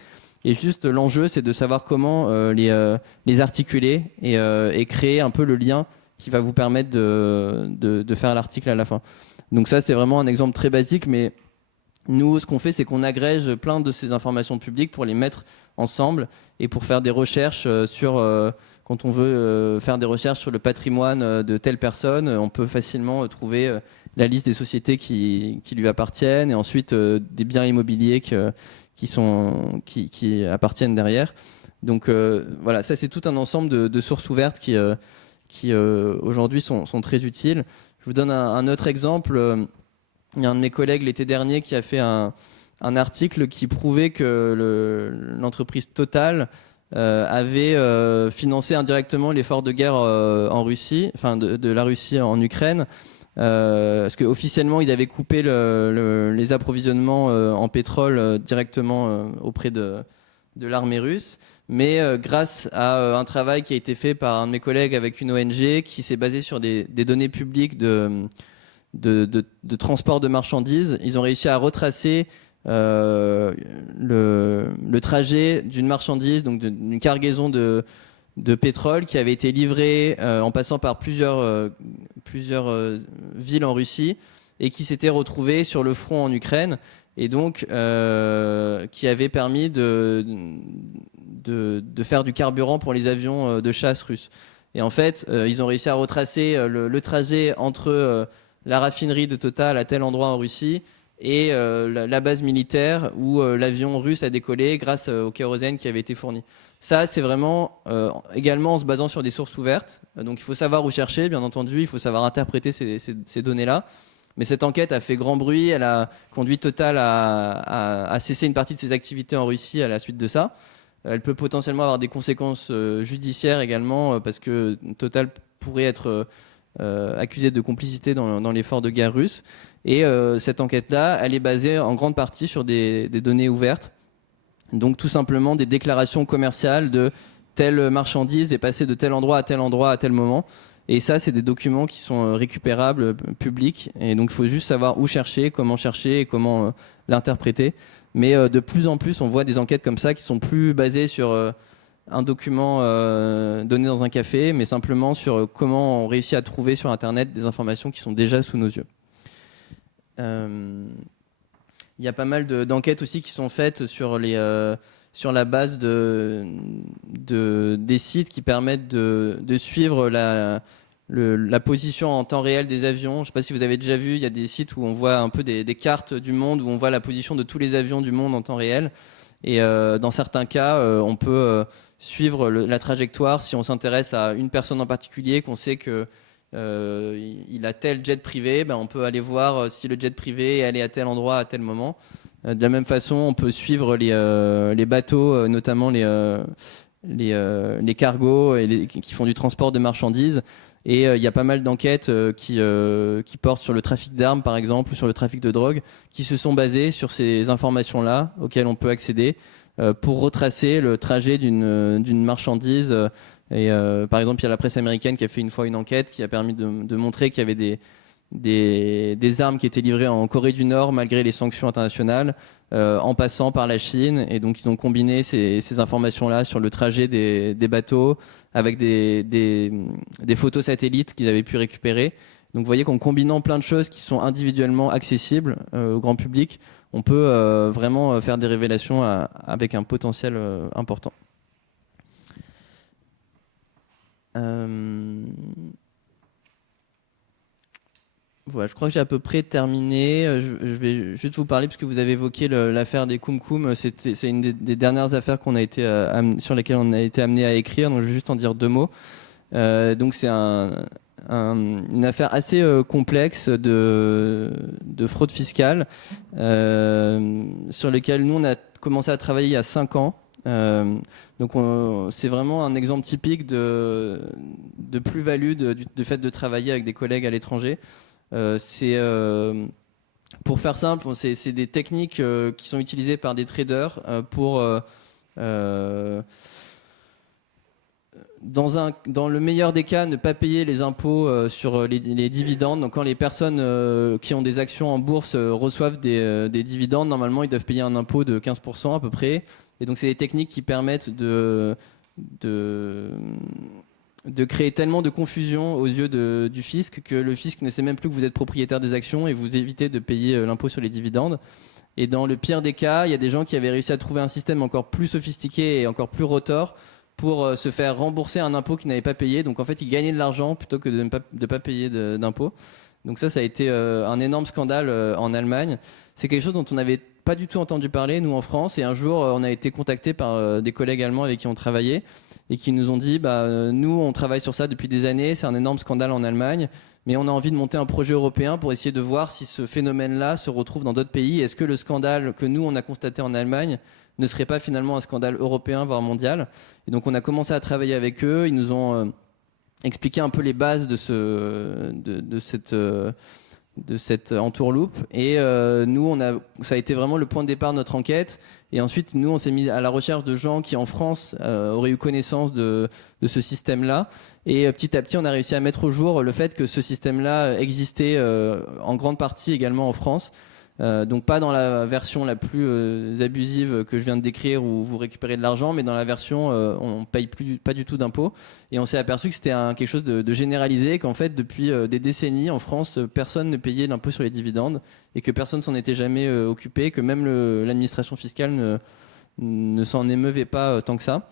Et juste l'enjeu, c'est de savoir comment les articuler et créer un peu le lien qui va vous permettre de faire l'article à la fin. Donc ça, c'est vraiment un exemple très basique, mais nous, ce qu'on fait, c'est qu'on agrège plein de ces informations publiques pour les mettre ensemble et pour faire des recherches quand on veut faire des recherches sur le patrimoine de telle personne, on peut facilement trouver la liste des sociétés qui lui appartiennent et ensuite des biens immobiliers qui appartiennent derrière. Donc voilà, ça c'est tout un ensemble de sources ouvertes qui aujourd'hui sont très utiles. Je vous donne un autre exemple. Il y a un de mes collègues l'été dernier qui a fait un article qui prouvait que l'entreprise Total avait financé indirectement l'effort de guerre en Russie, enfin de la Russie en Ukraine, parce qu'officiellement ils avaient coupé les approvisionnements en pétrole directement auprès de l'armée russe, mais grâce à un travail qui a été fait par un de mes collègues avec une ONG qui s'est basé sur des données publiques de transport de marchandises, ils ont réussi à retracer le trajet d'une marchandise, donc d'une cargaison de pétrole qui avait été livrée en passant par plusieurs villes en Russie et qui s'était retrouvée sur le front en Ukraine et donc qui avait permis de faire du carburant pour les avions de chasse russes. Et en fait, ils ont réussi à retracer le trajet entre la raffinerie de Total à tel endroit en Russie et la base militaire où l'avion russe a décollé grâce au kérosène qui avait été fourni. Ça, c'est vraiment également en se basant sur des sources ouvertes. Donc il faut savoir où chercher, bien entendu, il faut savoir interpréter ces données-là. Mais cette enquête a fait grand bruit, elle a conduit Total à cesser une partie de ses activités en Russie à la suite de ça. Elle peut potentiellement avoir des conséquences judiciaires également, parce que Total pourrait être accusé de complicité dans l'effort de guerre russe. Et cette enquête-là, elle est basée en grande partie sur des données ouvertes. Donc tout simplement des déclarations commerciales de telle marchandise est passée de tel endroit à tel endroit à tel moment. Et ça, c'est des documents qui sont récupérables, publics. Et donc il faut juste savoir où chercher et comment l'interpréter. Mais de plus en plus, on voit des enquêtes comme ça qui sont plus basées sur un document donné dans un café, mais simplement sur comment on réussit à trouver sur Internet des informations qui sont déjà sous nos yeux. Il y a pas mal d'enquêtes aussi qui sont faites sur la base des sites qui permettent de suivre la position en temps réel des avions. Je ne sais pas si vous avez déjà vu, il y a des sites où on voit un peu des cartes du monde, où on voit la position de tous les avions du monde en temps réel. Et dans certains cas, on peut suivre la trajectoire si on s'intéresse à une personne en particulier, qu'on sait que il a tel jet privé, on peut aller voir si le jet privé est allé à tel endroit à tel moment. De la même façon, on peut suivre les bateaux, notamment les cargos qui font du transport de marchandises. Et il y a pas mal d'enquêtes qui portent sur le trafic d'armes, par exemple, ou sur le trafic de drogue, qui se sont basées sur ces informations-là auxquelles on peut accéder pour retracer le trajet d'une marchandise. Par exemple, il y a la presse américaine qui a fait une fois une enquête qui a permis de montrer qu'il y avait des armes qui étaient livrées en Corée du Nord malgré les sanctions internationales, en passant par la Chine. Et donc, ils ont combiné ces informations-là sur le trajet des bateaux avec des photos satellites qu'ils avaient pu récupérer. Donc, vous voyez qu'en combinant plein de choses qui sont individuellement accessibles au grand public, on peut vraiment faire des révélations avec un potentiel important. Voilà, je crois que j'ai à peu près terminé. Je vais juste vous parler, parce que vous avez évoqué l'affaire des Koum. C'est une des dernières affaires sur lesquelles on a été amené à écrire, donc je vais juste en dire deux mots. Donc c'est une affaire assez complexe de fraude fiscale, sur laquelle nous on a commencé à travailler il y a 5 ans. Donc c'est vraiment un exemple typique de plus-value du fait de travailler avec des collègues à l'étranger. Pour faire simple, c'est des techniques qui sont utilisées par des traders pour dans le meilleur des cas, ne pas payer les impôts sur les dividendes. Donc quand les personnes qui ont des actions en bourse reçoivent des dividendes, normalement ils doivent payer un impôt de 15% à peu près. Et donc c'est des techniques qui permettent de créer tellement de confusion aux yeux du fisc que le fisc ne sait même plus que vous êtes propriétaire des actions et vous évitez de payer l'impôt sur les dividendes. Et dans le pire des cas, il y a des gens qui avaient réussi à trouver un système encore plus sophistiqué et encore plus rotor pour se faire rembourser un impôt qu'ils n'avaient pas payé. Donc en fait, ils gagnaient de l'argent plutôt que de ne pas payer d'impôt. Donc ça a été un énorme scandale en Allemagne. C'est quelque chose dont on n'avait pas du tout entendu parler, nous, en France. Et un jour, on a été contactés par des collègues allemands avec qui on travaillait et qui nous ont dit, nous, on travaille sur ça depuis des années, c'est un énorme scandale en Allemagne, mais on a envie de monter un projet européen pour essayer de voir si ce phénomène-là se retrouve dans d'autres pays. Est-ce que le scandale que nous, on a constaté en Allemagne ne serait pas finalement un scandale européen, voire mondial? Et donc on a commencé à travailler avec eux, ils nous ont expliqué un peu les bases de cette entourloupe. Et nous, ça a été vraiment le point de départ de notre enquête. Et ensuite, nous, on s'est mis à la recherche de gens qui, en France, auraient eu connaissance de ce système-là. Et petit à petit, on a réussi à mettre au jour le fait que ce système-là existait en grande partie également en France. Donc pas dans la version la plus abusive que je viens de décrire où vous récupérez de l'argent, mais dans la version on paye pas du tout d'impôts. Et on s'est aperçu que c'était quelque chose de généralisé, qu'en fait depuis des décennies en France, personne ne payait l'impôt sur les dividendes et que personne s'en était jamais occupé, que même l'administration fiscale ne s'en émeuvait pas tant que ça.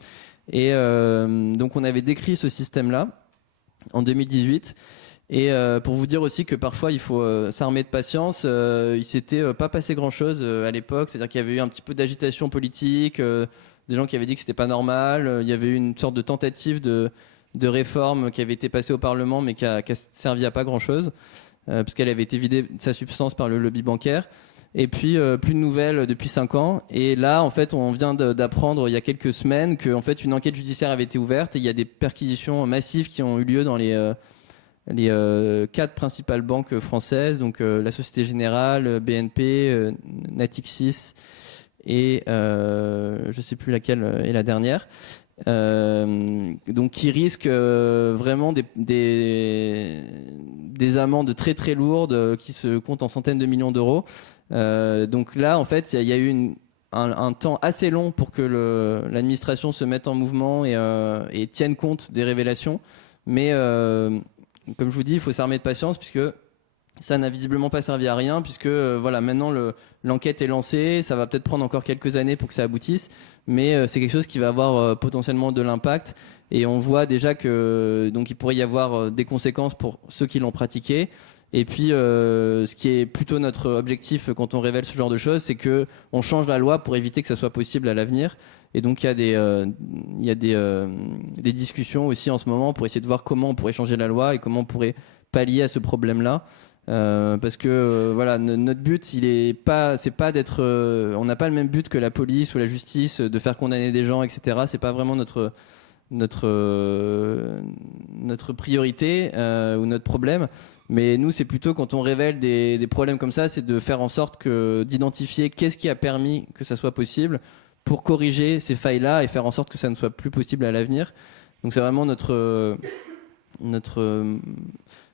Et donc on avait décrit ce système-là en 2018. Et pour vous dire aussi que parfois il faut s'armer de patience, il s'était pas passé grand chose à l'époque, c'est-à-dire qu'il y avait eu un petit peu d'agitation politique, des gens qui avaient dit que c'était pas normal, il y avait eu une sorte de tentative de réforme qui avait été passée au Parlement mais qui a servi à pas grand chose, puisqu'elle avait été vidée de sa substance par le lobby bancaire. Et puis plus de nouvelles depuis 5 ans. Et là, en fait, on vient d'apprendre il y a quelques semaines que en fait une enquête judiciaire avait été ouverte et il y a des perquisitions massives qui ont eu lieu dans les 4 principales banques françaises, donc la Société Générale, BNP, Natixis et je sais plus laquelle est la dernière. Donc qui risquent vraiment des amendes très très lourdes qui se comptent en centaines de millions d'euros. Donc là, en fait, il y a eu un temps assez long pour que l'administration se mette en mouvement et tienne compte des révélations. Mais comme je vous dis, il faut s'armer de patience puisque ça n'a visiblement pas servi à rien puisque voilà, maintenant l'enquête est lancée, ça va peut-être prendre encore quelques années pour que ça aboutisse, mais c'est quelque chose qui va avoir potentiellement de l'impact et on voit déjà que donc il pourrait y avoir des conséquences pour ceux qui l'ont pratiqué. Et puis, ce qui est plutôt notre objectif quand on révèle ce genre de choses, c'est que on change la loi pour éviter que ça soit possible à l'avenir. Et donc, il y a des discussions aussi en ce moment pour essayer de voir comment on pourrait changer la loi et comment on pourrait pallier à ce problème-là. Parce que voilà, notre but, c'est pas d'être, on n'a pas le même but que la police ou la justice, de faire condamner des gens, etc. C'est pas vraiment notre priorité ou notre problème. Mais nous, c'est plutôt quand on révèle des problèmes comme ça, c'est de faire en sorte d'identifier qu'est-ce qui a permis que ça soit possible pour corriger ces failles-là et faire en sorte que ça ne soit plus possible à l'avenir. Donc c'est vraiment notre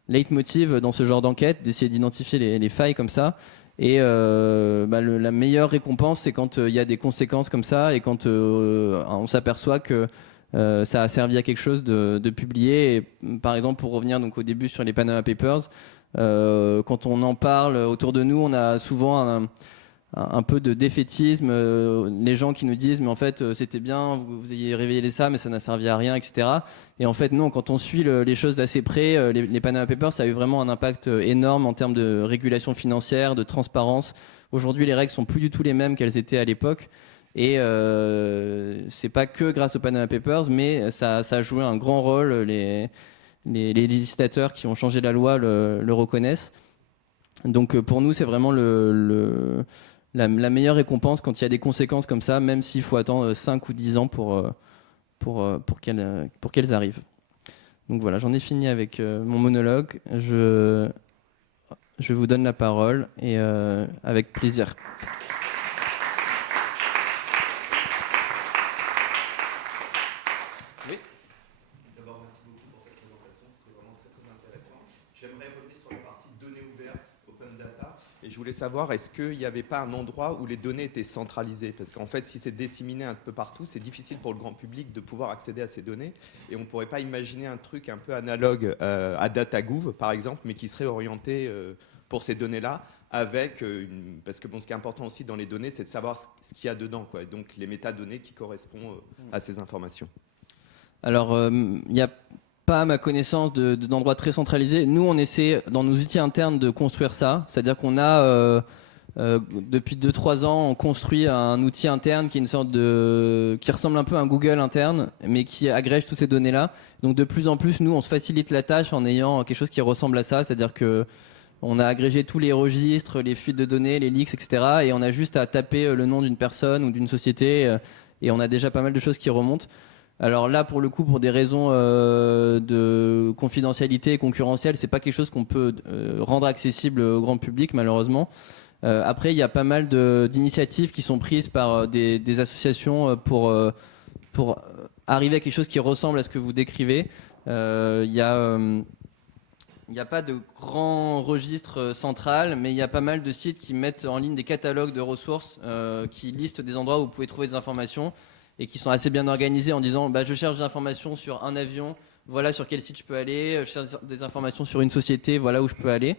leitmotiv dans ce genre d'enquête, d'essayer d'identifier les failles comme ça. Et la meilleure récompense, c'est quand il y a des conséquences comme ça et quand on s'aperçoit que ça a servi à quelque chose de publier. Et, par exemple, pour revenir donc au début sur les Panama Papers, quand on en parle autour de nous, on a souvent un peu de défaitisme, les gens qui nous disent mais en fait c'était bien, vous ayez révélé ça mais ça n'a servi à rien, etc. Et en fait non, quand on suit les choses d'assez près, les Panama Papers, ça a eu vraiment un impact énorme en termes de régulation financière, de transparence. Aujourd'hui les règles sont plus du tout les mêmes qu'elles étaient à l'époque. Et c'est pas que grâce aux Panama Papers, mais ça a joué un grand rôle. Les législateurs qui ont changé la loi le reconnaissent. Donc pour nous, c'est vraiment la meilleure récompense quand il y a des conséquences comme ça, même s'il faut attendre 5 ou 10 ans pour qu'elles arrivent. Donc voilà, j'en ai fini avec mon monologue. Je vous donne la parole et avec plaisir. je voulais savoir, est-ce qu'il n'y avait pas un endroit où les données étaient centralisées? Parce qu'en fait, si c'est disséminé un peu partout, c'est difficile pour le grand public de pouvoir accéder à ces données. Et on ne pourrait pas imaginer un truc un peu analogue à DataGouv, par exemple, mais qui serait orienté pour ces données-là, avec parce que bon, ce qui est important aussi dans les données, c'est de savoir ce qu'il y a dedans, quoi. Donc les métadonnées qui correspondent à ces informations. Alors, il n'y a pas, à ma connaissance, d'endroits très centralisés. Nous, on essaie, dans nos outils internes, de construire ça. C'est-à-dire qu'on a, depuis 2-3 ans, on construit un outil interne qui est une sorte qui ressemble un peu à un Google interne, mais qui agrège toutes ces données-là. Donc, de plus en plus, nous, on se facilite la tâche en ayant quelque chose qui ressemble à ça. C'est-à-dire que on a agrégé tous les registres, les fuites de données, les leaks, etc. Et on a juste à taper le nom d'une personne ou d'une société, et on a déjà pas mal de choses qui remontent. Alors là, pour le coup, pour des raisons de confidentialité et concurrentielle, c'est pas quelque chose qu'on peut rendre accessible au grand public, malheureusement. Après, il y a pas mal d'initiatives qui sont prises par des associations pour arriver à quelque chose qui ressemble à ce que vous décrivez. Il n'y a pas de grand registre central, mais il y a pas mal de sites qui mettent en ligne des catalogues de ressources qui listent des endroits où vous pouvez trouver des informations et qui sont assez bien organisés en disant je cherche des informations sur un avion, voilà sur quel site je peux aller, je cherche des informations sur une société, voilà où je peux aller.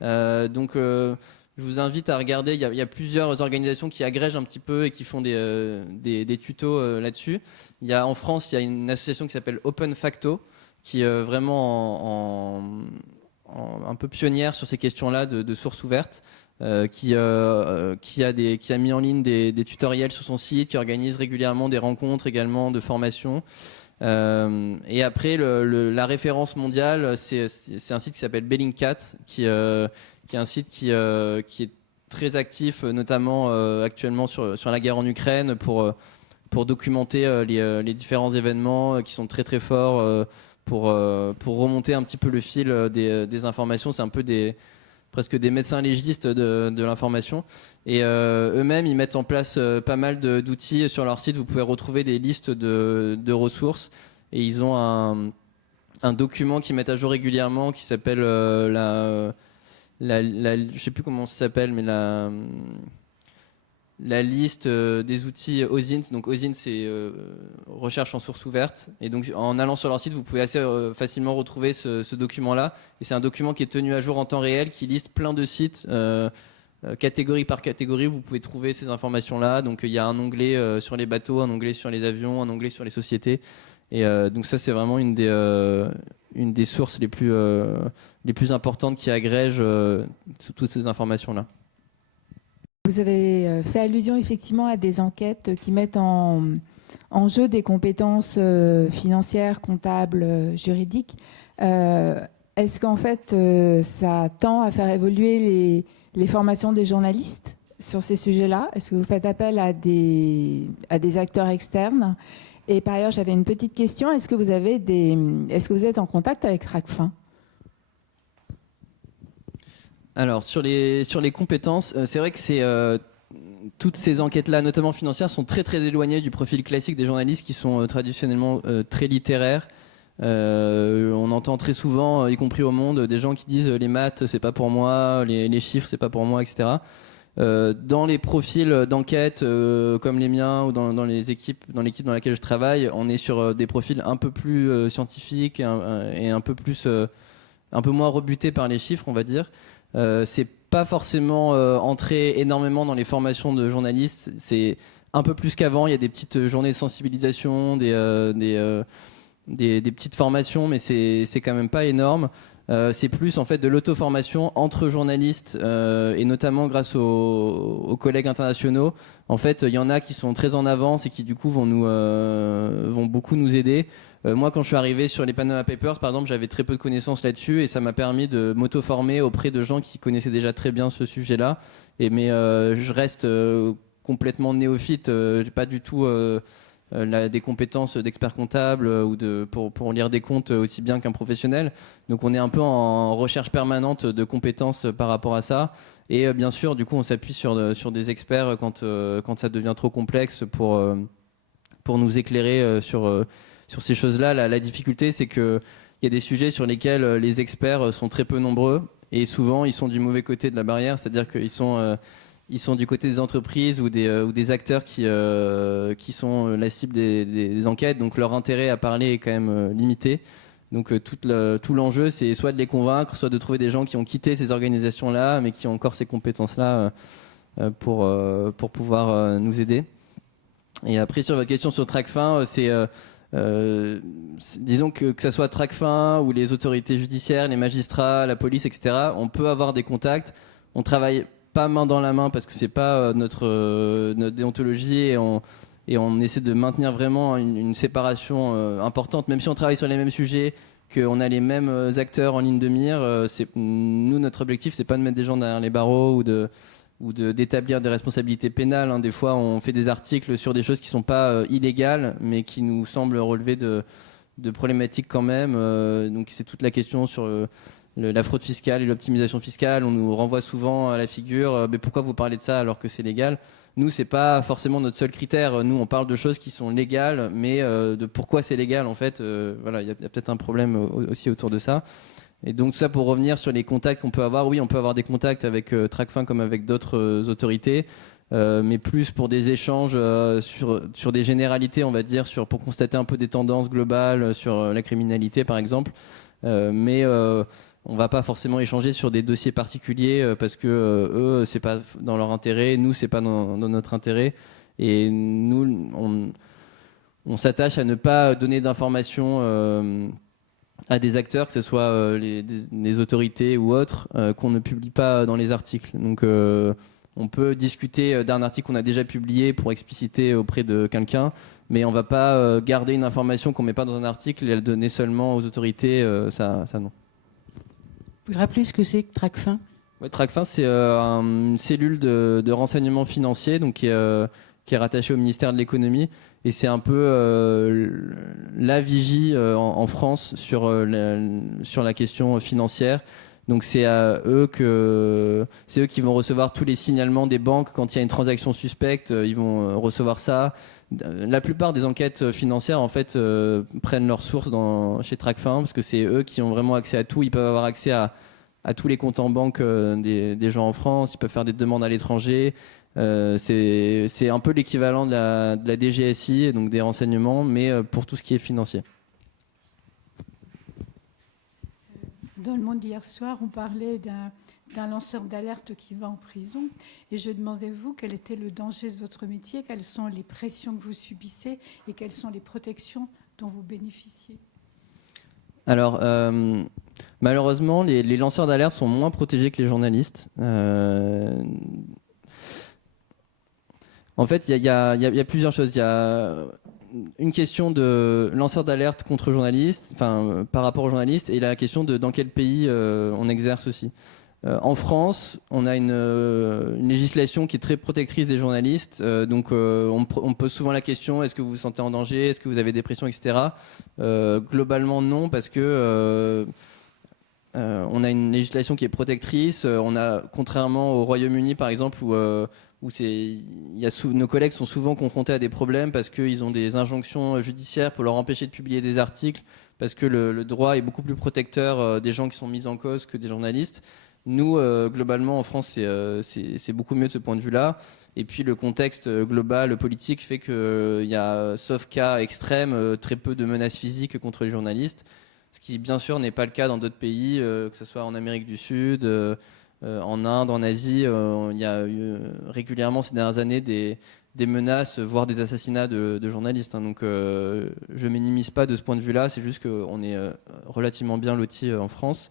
Je vous invite à regarder, il y a plusieurs organisations qui agrègent un petit peu et qui font des tutos là-dessus. En France, il y a une association qui s'appelle Open Facto, qui est vraiment un peu pionnière sur ces questions-là de sources ouvertes, qui a mis en ligne des tutoriels sur son site, qui organise régulièrement des rencontres également de formation. Et après, la référence mondiale, c'est un site qui s'appelle Bellingcat, qui est un site qui est très actif, notamment actuellement sur la guerre en Ukraine, pour documenter les différents événements qui sont très très forts, pour remonter un petit peu le fil des informations. C'est un peu presque des médecins légistes de l'information. Et eux-mêmes, ils mettent en place pas mal d'outils sur leur site. Vous pouvez retrouver des listes de ressources. Et ils ont un document qu'ils mettent à jour régulièrement qui s'appelle je sais plus comment ça s'appelle, mais la liste des outils OSINT. Donc OSINT, c'est recherche en source ouverte. Et donc en allant sur leur site, vous pouvez assez facilement retrouver ce document-là. Et c'est un document qui est tenu à jour en temps réel, qui liste plein de sites, catégorie par catégorie. Vous pouvez trouver ces informations-là. Donc il y a un onglet sur les bateaux, un onglet sur les avions, un onglet sur les sociétés. Et donc ça, c'est vraiment une des sources les plus importantes qui agrègent toutes ces informations-là. Vous avez fait allusion effectivement à des enquêtes qui mettent en jeu des compétences financières, comptables, juridiques. Est-ce qu'en fait ça tend à faire évoluer les formations des journalistes sur ces sujets-là? Est-ce que vous faites appel à des acteurs externes? Et par ailleurs, j'avais une petite question. Est-ce que vous êtes en contact avec Tracfin? Alors sur les compétences, c'est vrai que toutes ces enquêtes-là, notamment financières, sont très très éloignées du profil classique des journalistes qui sont traditionnellement très littéraires. On entend très souvent, y compris au Monde, des gens qui disent les maths c'est pas pour moi, les chiffres c'est pas pour moi, etc. Dans les profils d'enquête comme les miens ou dans l'équipe dans laquelle je travaille, on est sur des profils un peu plus scientifiques et un peu moins rebutés par les chiffres, on va dire. C'est pas forcément entré énormément dans les formations de journalistes. C'est un peu plus qu'avant. Il y a des petites journées de sensibilisation, des petites formations, mais c'est quand même pas énorme. C'est plus en fait de l'auto-formation entre journalistes et notamment grâce aux collègues internationaux. En fait, il y en a qui sont très en avance et qui du coup vont beaucoup nous aider. Moi, quand je suis arrivé sur les Panama Papers, par exemple, j'avais très peu de connaissances là-dessus et ça m'a permis de m'auto-former auprès de gens qui connaissaient déjà très bien ce sujet-là. Mais je reste complètement néophyte. J'ai pas du tout des compétences d'expert comptable pour lire des comptes aussi bien qu'un professionnel. Donc on est un peu en recherche permanente de compétences par rapport à ça. Et bien sûr, du coup, on s'appuie sur des experts quand ça devient trop complexe pour nous éclairer sur ces choses-là. La difficulté, c'est qu'il y a des sujets sur lesquels les experts sont très peu nombreux et souvent ils sont du mauvais côté de la barrière, c'est-à-dire qu'ils sont du côté des entreprises ou des acteurs qui sont la cible des enquêtes, donc leur intérêt à parler est quand même limité. Donc tout l'enjeu, c'est soit de les convaincre, soit de trouver des gens qui ont quitté ces organisations-là, mais qui ont encore ces compétences-là pour pouvoir nous aider. Et après, sur votre question sur Tracfin, disons que ça soit Tracfin ou les autorités judiciaires, les magistrats, la police, etc., on peut avoir des contacts. On travaille pas main dans la main parce que c'est pas notre déontologie et on essaie de maintenir vraiment une séparation importante, même si on travaille sur les mêmes sujets, qu'on a les mêmes acteurs en ligne de mire. Nous, notre objectif, c'est pas de mettre des gens derrière les barreaux ou d'établir des responsabilités pénales. Hein. Des fois, on fait des articles sur des choses qui sont pas illégales, mais qui nous semblent relever de problématiques quand même. Donc c'est toute la question sur la fraude fiscale et l'optimisation fiscale. On nous renvoie souvent à la figure mais pourquoi vous parlez de ça alors que c'est légal? Nous, c'est pas forcément notre seul critère. Nous, on parle de choses qui sont légales, mais de pourquoi c'est légal, en fait, voilà, il y a peut-être un problème aussi autour de ça. Et donc, tout ça pour revenir sur les contacts qu'on peut avoir. Oui, on peut avoir des contacts avec Tracfin comme avec d'autres autorités, mais plus pour des échanges sur des généralités, on va dire, pour constater un peu des tendances globales sur la criminalité, par exemple. Mais on va pas forcément échanger sur des dossiers particuliers parce que eux, c'est pas dans leur intérêt, nous, c'est pas dans notre intérêt. Et nous, on s'attache à ne pas donner d'informations à des acteurs, que ce soit les autorités ou autres, qu'on ne publie pas dans les articles. Donc on peut discuter d'un article qu'on a déjà publié pour expliciter auprès de quelqu'un, mais on ne va pas garder une information qu'on ne met pas dans un article et la donner seulement aux autorités, ça non. Vous pouvez rappeler ce que c'est que Tracfin? Ouais, Tracfin, c'est une cellule de renseignement financier donc, qui est rattachée au ministère de l'économie. Et c'est un peu la vigie en France sur la question financière. Donc c'est eux qui vont recevoir tous les signalements des banques quand il y a une transaction suspecte. Ils vont recevoir ça. La plupart des enquêtes financières en fait prennent leur source chez Tracfin parce que c'est eux qui ont vraiment accès à tout. Ils peuvent avoir accès à tous les comptes en banque des gens en France. Ils peuvent faire des demandes à l'étranger. C'est un peu l'équivalent de la DGSI, donc des renseignements, mais pour tout ce qui est financier. Dans le Monde d'hier soir, on parlait d'un lanceur d'alerte qui va en prison. Et je demandais, vous, quel était le danger de votre métier, quelles sont les pressions que vous subissez et quelles sont les protections dont vous bénéficiez? Alors, malheureusement, les lanceurs d'alerte sont moins protégés que les journalistes. En fait, il y a plusieurs choses. Il y a une question de lanceur d'alerte contre journalistes, enfin par rapport aux journalistes, et la question de dans quel pays on exerce aussi. En France, on a une législation qui est très protectrice des journalistes, donc on pose souvent la question est-ce que vous vous sentez en danger, est-ce que vous avez des pressions, etc. Globalement non, parce que on a une législation qui est protectrice. On a, contrairement au Royaume-Uni par exemple, où nos collègues sont souvent confrontés à des problèmes parce qu'ils ont des injonctions judiciaires pour leur empêcher de publier des articles, parce que le droit est beaucoup plus protecteur des gens qui sont mis en cause que des journalistes. Nous, globalement, en France, c'est beaucoup mieux de ce point de vue-là. Et puis le contexte global, politique, fait qu'il y a, sauf cas extrême, très peu de menaces physiques contre les journalistes. Ce qui, bien sûr, n'est pas le cas dans d'autres pays, que ce soit en Amérique du Sud, en Inde, en Asie. Il y a eu régulièrement ces dernières années des menaces, voire des assassinats de journalistes. Hein. Donc je minimise pas de ce point de vue-là, c'est juste qu'on est relativement bien lotis en France.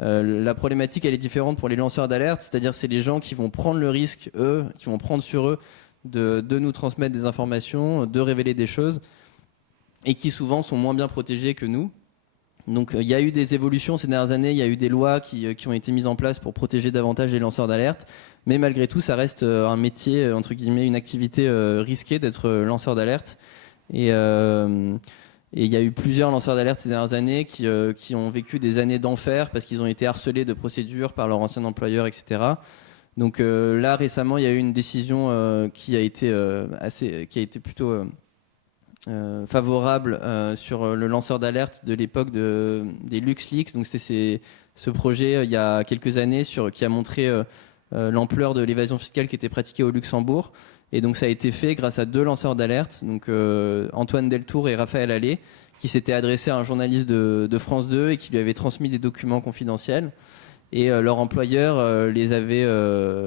La problématique, elle est différente pour les lanceurs d'alerte, c'est-à-dire c'est les gens qui vont prendre le risque, qui vont prendre sur eux de nous transmettre des informations, de révéler des choses, et qui souvent sont moins bien protégés que nous. Donc il y a eu des évolutions ces dernières années, il y a eu des lois qui ont été mises en place pour protéger davantage les lanceurs d'alerte, mais malgré tout ça reste un métier, entre guillemets, une activité risquée d'être lanceur d'alerte. Et il y a eu plusieurs lanceurs d'alerte ces dernières années qui ont vécu des années d'enfer parce qu'ils ont été harcelés de procédures par leur ancien employeur, etc. Donc là récemment il y a eu une décision qui a été plutôt favorable sur le lanceur d'alerte de l'époque des LuxLeaks. Donc c'était ce projet il y a quelques années qui a montré l'ampleur de l'évasion fiscale qui était pratiquée au Luxembourg. Et donc ça a été fait grâce à 2 lanceurs d'alerte, donc Antoine Deltour et Raphaël Allais, qui s'étaient adressés à un journaliste de France 2 et qui lui avaient transmis des documents confidentiels. Et leur employeur les avait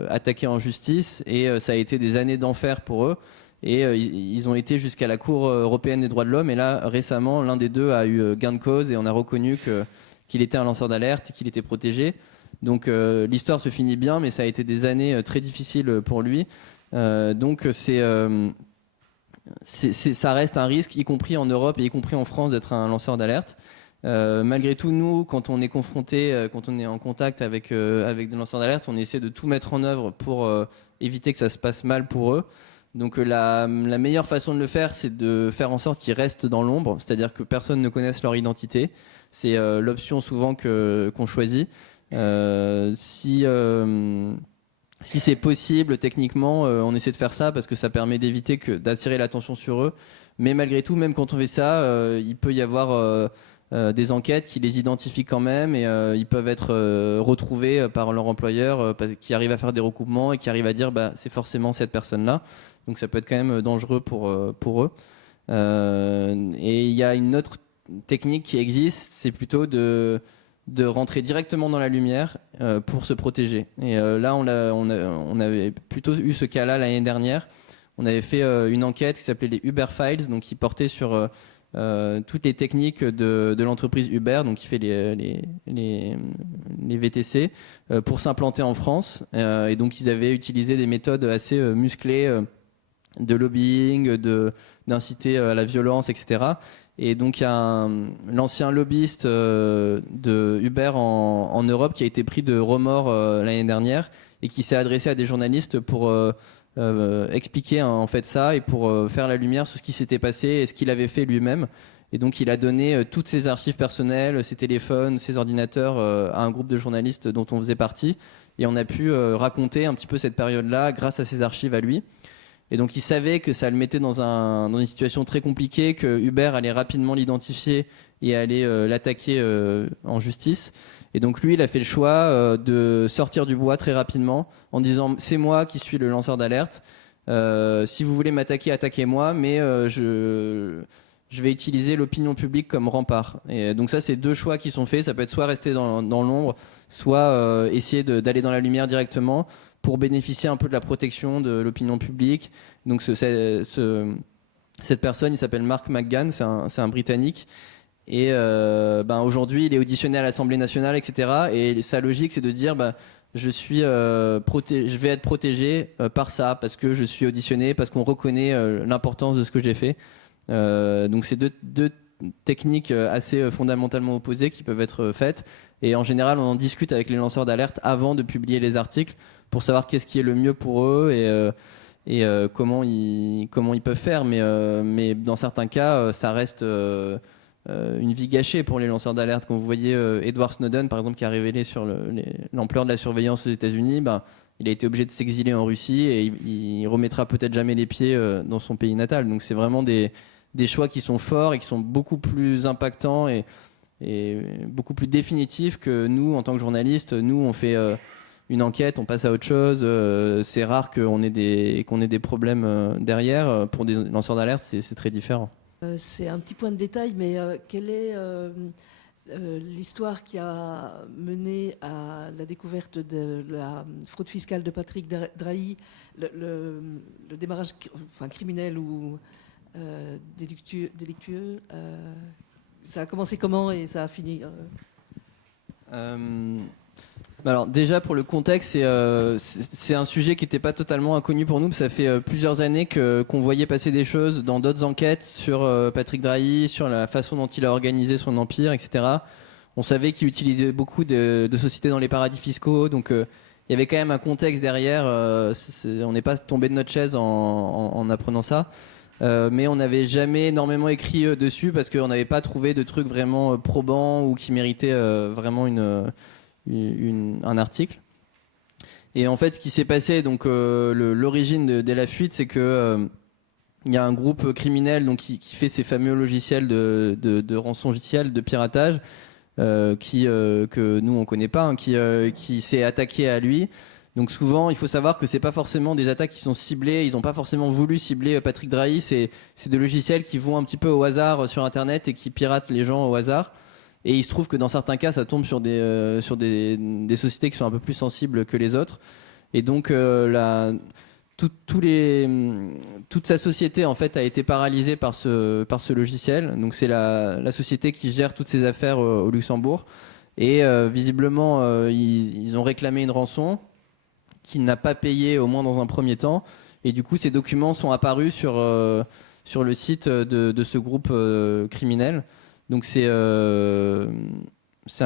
attaqués en justice et ça a été des années d'enfer pour eux. Et ils ont été jusqu'à la Cour européenne des droits de l'homme. Et là, récemment, l'un des deux a eu gain de cause et on a reconnu qu'il était un lanceur d'alerte et qu'il était protégé. Donc l'histoire se finit bien, mais ça a été des années très difficiles pour lui. Donc ça reste un risque, y compris en Europe et y compris en France, d'être un lanceur d'alerte. Malgré tout, nous, quand on est confronté, quand on est en contact avec des lanceurs d'alerte, on essaie de tout mettre en œuvre pour éviter que ça se passe mal pour eux. Donc la meilleure façon de le faire, c'est de faire en sorte qu'ils restent dans l'ombre, c'est-à-dire que personne ne connaisse leur identité. C'est l'option souvent qu'on choisit. Si c'est possible, techniquement, on essaie de faire ça parce que ça permet d'éviter d'attirer l'attention sur eux. Mais malgré tout, même quand on fait ça, il peut y avoir des enquêtes qui les identifient quand même et ils peuvent être retrouvés par leur employeur qui arrive à faire des recoupements et qui arrive à dire c'est forcément cette personne-là. Donc ça peut être quand même dangereux pour eux. Et il y a une autre technique qui existe, c'est plutôt de rentrer directement dans la lumière pour se protéger. Et là, on avait plutôt eu ce cas-là l'année dernière. On avait fait une enquête qui s'appelait les Uber Files, donc qui portait sur toutes les techniques de l'entreprise Uber, donc qui fait les VTC, pour s'implanter en France. Et donc ils avaient utilisé des méthodes assez musclées de lobbying, d'inciter à la violence, etc. Et donc il y a l'ancien lobbyiste de Uber en Europe qui a été pris de remords l'année dernière et qui s'est adressé à des journalistes pour expliquer en fait ça et pour faire la lumière sur ce qui s'était passé et ce qu'il avait fait lui-même. Et donc il a donné toutes ses archives personnelles, ses téléphones, ses ordinateurs à un groupe de journalistes dont on faisait partie. Et on a pu raconter un petit peu cette période-là grâce à ses archives à lui. Et donc il savait que ça le mettait dans une situation très compliquée, que Uber allait rapidement l'identifier et allait l'attaquer en justice. Et donc lui, il a fait le choix de sortir du bois très rapidement en disant c'est moi qui suis le lanceur d'alerte. Si vous voulez m'attaquer, attaquez-moi, mais je vais utiliser l'opinion publique comme rempart. Et donc ça, c'est 2 choix qui sont faits. Ça peut être soit rester dans l'ombre, soit essayer d'aller dans la lumière directement pour bénéficier un peu de la protection de l'opinion publique. Donc cette personne, il s'appelle Mark McGann, c'est un Britannique. Et aujourd'hui, il est auditionné à l'Assemblée nationale, etc. Et sa logique, c'est de dire je vais être protégé par ça, parce que je suis auditionné, parce qu'on reconnaît l'importance de ce que j'ai fait. Donc c'est deux techniques assez fondamentalement opposées qui peuvent être faites. Et en général, on en discute avec les lanceurs d'alerte avant de publier les articles pour savoir qu'est-ce qui est le mieux pour eux et comment ils peuvent faire. Mais dans certains cas, ça reste une vie gâchée pour les lanceurs d'alerte. Quand vous voyez Edward Snowden, par exemple, qui a révélé sur l'ampleur de la surveillance aux États-Unis, il a été obligé de s'exiler en Russie et il remettra peut-être jamais les pieds dans son pays natal. Donc c'est vraiment des choix qui sont forts et qui sont beaucoup plus impactants et beaucoup plus définitifs que nous, en tant que journalistes. Nous, on fait une enquête, on passe à autre chose. C'est rare qu'on ait des problèmes derrière. Pour des lanceurs d'alerte, c'est très différent. C'est un petit point de détail, mais quelle est l'histoire qui a mené à la découverte de la fraude fiscale de Patrick Drahi, le démarrage criminel ou délictueux, ça a commencé comment et ça a fini Alors déjà pour le contexte, c'est un sujet qui n'était pas totalement inconnu pour nous. Ça fait plusieurs années qu'on voyait passer des choses dans d'autres enquêtes sur Patrick Drahi, sur la façon dont il a organisé son empire, etc. On savait qu'il utilisait beaucoup de sociétés dans les paradis fiscaux, donc il y avait quand même un contexte derrière. On n'est pas tombé de notre chaise en apprenant ça. Mais on n'avait jamais énormément écrit dessus parce qu'on n'avait pas trouvé de trucs vraiment probants ou qui méritaient vraiment un article. Et en fait, ce qui s'est passé, donc l'origine de la fuite, c'est que il y a un groupe criminel donc, qui fait ces fameux logiciels de rançongiciel, de piratage, que nous on connaît pas, hein, qui s'est attaqué à lui. Donc souvent, il faut savoir que c'est pas forcément des attaques qui sont ciblées. Ils n'ont pas forcément voulu cibler Patrick Drahi. C'est des logiciels qui vont un petit peu au hasard sur Internet et qui piratent les gens au hasard. Et il se trouve que dans certains cas, ça tombe sur des sociétés qui sont un peu plus sensibles que les autres. Et donc toute sa société en fait a été paralysée par ce logiciel. Donc c'est la société qui gère toutes ces affaires au Luxembourg. Et visiblement, ils ont réclamé une rançon qu'il n'a pas payé, au moins dans un premier temps. Et du coup, ces documents sont apparus sur le site de ce groupe criminel. Donc c'est un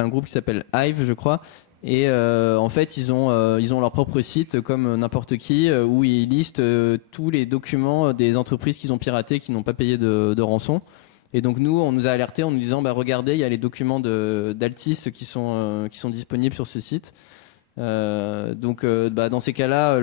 groupe qui s'appelle Hive, je crois. Et en fait, ils ont leur propre site, comme n'importe qui, où ils listent tous les documents des entreprises qu'ils ont piratées, qui n'ont pas payé de rançon. Et donc nous, on nous a alertés en nous disant, regardez, il y a les documents d'Altis qui sont disponibles sur ce site. Dans ces cas-là,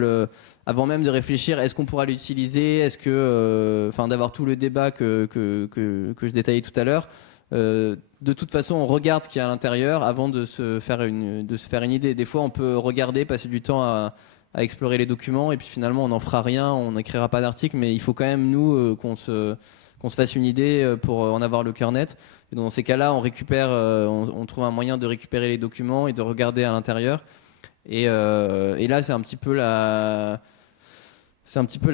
avant même de réfléchir, est-ce qu'on pourra l'utiliser, est-ce que, d'avoir tout le débat que je détaillais tout à l'heure, de toute façon, on regarde ce qu'il y a à l'intérieur avant de se faire une idée. Des fois, on peut regarder, passer du temps à explorer les documents, et puis finalement, on n'en fera rien, on n'écrira pas d'article, mais il faut quand même nous qu'on se fasse une idée pour en avoir le cœur net. Et dans ces cas-là, on récupère, on trouve un moyen de récupérer les documents et de regarder à l'intérieur. Et là, c'est un petit peu la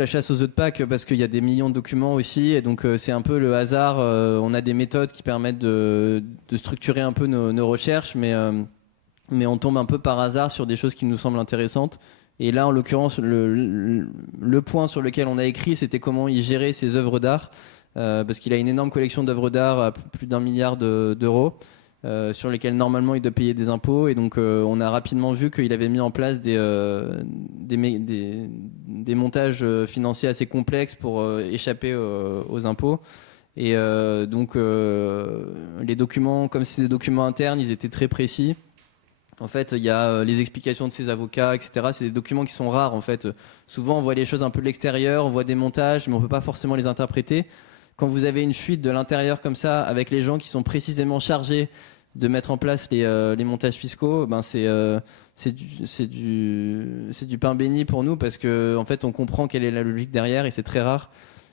chasse aux œufs de Pâques, parce qu'il y a des millions de documents aussi, et donc c'est un peu le hasard. On a des méthodes qui permettent de structurer un peu nos recherches, mais on tombe un peu par hasard sur des choses qui nous semblent intéressantes. Et là, en l'occurrence, le point sur lequel on a écrit, c'était comment il gérait ses œuvres d'art, parce qu'il a une énorme collection d'œuvres d'art à plus d'1 milliard d'euros. Sur lesquels normalement il doit payer des impôts, et donc on a rapidement vu qu'il avait mis en place des montages financiers assez complexes pour échapper aux impôts. Et donc les documents, comme c'est des documents internes, ils étaient très précis. En fait, il y a les explications de ses avocats, etc. C'est des documents qui sont rares en fait. Souvent on voit les choses un peu de l'extérieur, on voit des montages, mais on peut pas forcément les interpréter. Quand vous avez une fuite de l'intérieur comme ça, avec les gens qui sont précisément chargés de mettre en place les montages fiscaux, c'est du pain béni pour nous, parce que en fait, on comprend quelle est la logique derrière, et c'est très rare.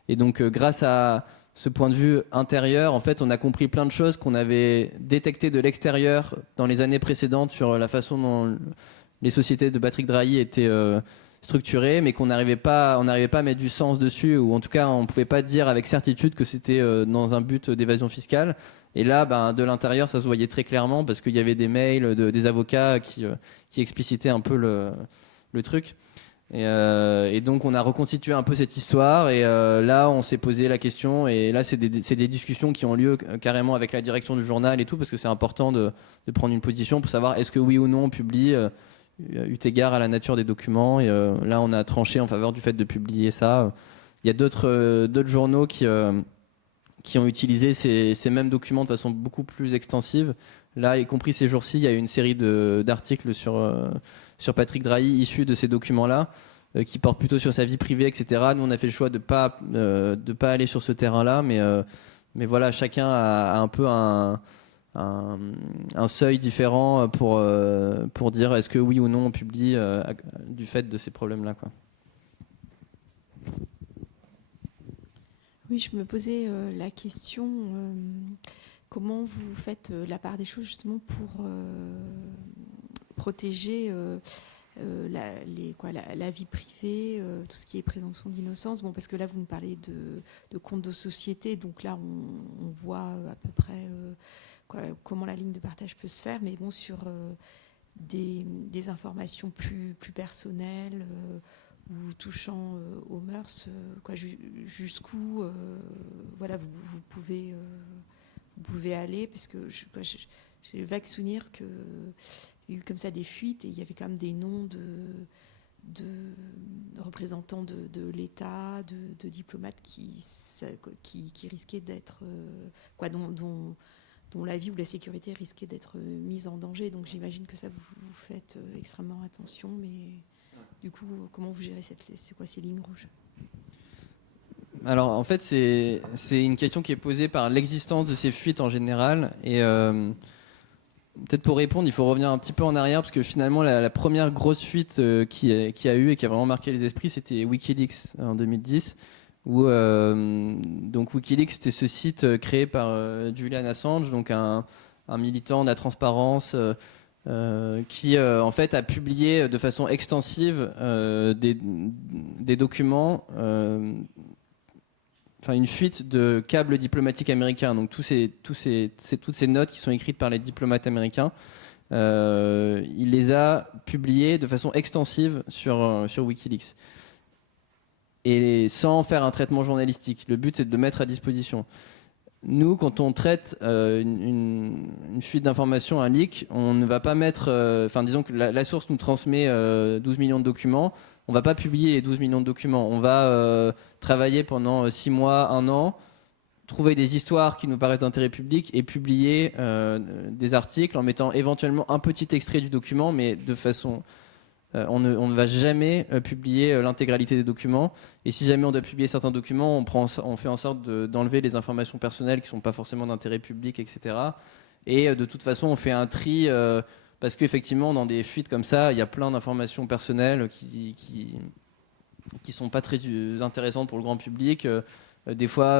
Et donc, grâce à ce point de vue intérieur, en fait, on a compris plein de choses qu'on avait détectées de l'extérieur dans les années précédentes sur la façon dont les sociétés de Patrick Drahi étaient structuré, mais qu'on n'arrivait pas à mettre du sens dessus, ou en tout cas on pouvait pas dire avec certitude que c'était dans un but d'évasion fiscale. Et là, de l'intérieur, ça se voyait très clairement, parce qu'il y avait des mails des avocats qui explicitaient un peu le truc. Et donc on a reconstitué un peu cette histoire, et là on s'est posé la question, et là c'est des discussions qui ont lieu carrément avec la direction du journal et tout, parce que c'est important de prendre une position pour savoir est-ce que oui ou non on publie, eu égard à la nature des documents. Et là on a tranché en faveur du fait de publier ça. Il y a d'autres journaux qui ont utilisé ces mêmes documents de façon beaucoup plus extensive. Là, y compris ces jours-ci, il y a eu une série d'articles sur Patrick Drahi issus de ces documents-là, qui portent plutôt sur sa vie privée, etc. Nous, on a fait le choix de pas aller sur ce terrain-là, mais voilà, chacun a un peu un seuil différent pour dire est-ce que oui ou non on publie du fait de ces problèmes-là, quoi. Oui, je me posais la question, comment vous faites la part des choses justement pour protéger la vie privée, tout ce qui est présomption d'innocence. Bon, parce que là, vous me parlez de comptes de société, donc là, on voit à peu près comment la ligne de partage peut se faire, mais bon, sur des informations plus personnelles, ou touchant aux mœurs, jusqu'où vous pouvez aller, parce que j'ai le vague souvenir qu'il y a eu comme ça des fuites, et il y avait quand même des noms de représentants de l'État, de diplomates qui risquaient d'être dont la vie ou la sécurité risquait d'être mise en danger. Donc j'imagine que ça vous faites extrêmement attention, mais du coup, comment vous gérez c'est quoi ces lignes rouges ? Alors en fait, c'est une question qui est posée par l'existence de ces fuites en général. Et peut-être pour répondre, il faut revenir un petit peu en arrière, parce que finalement, la première grosse fuite qui a eu et qui a vraiment marqué les esprits, c'était Wikileaks en 2010. Où, donc Wikileaks, c'était ce site créé par Julian Assange, donc un militant de la transparence qui en fait a publié de façon extensive des documents, une fuite de câbles diplomatiques américains. Donc toutes ces notes qui sont écrites par les diplomates américains, il les a publiées de façon extensive sur Wikileaks. Et sans faire un traitement journalistique. Le but, c'est de le mettre à disposition. Nous, quand on traite une fuite d'informations, un leak, on ne va pas mettre... disons que la source nous transmet 12 millions de documents. On ne va pas publier les 12 millions de documents. On va travailler pendant 6 mois, 1 an, trouver des histoires qui nous paraissent d'intérêt public et publier des articles en mettant éventuellement un petit extrait du document, mais de façon... on ne va jamais publier l'intégralité des documents. Et si jamais on doit publier certains documents, on fait en sorte d'enlever les informations personnelles qui ne sont pas forcément d'intérêt public, etc. Et de toute façon, on fait un tri parce qu'effectivement, dans des fuites comme ça, il y a plein d'informations personnelles qui sont pas très intéressantes pour le grand public. Des fois,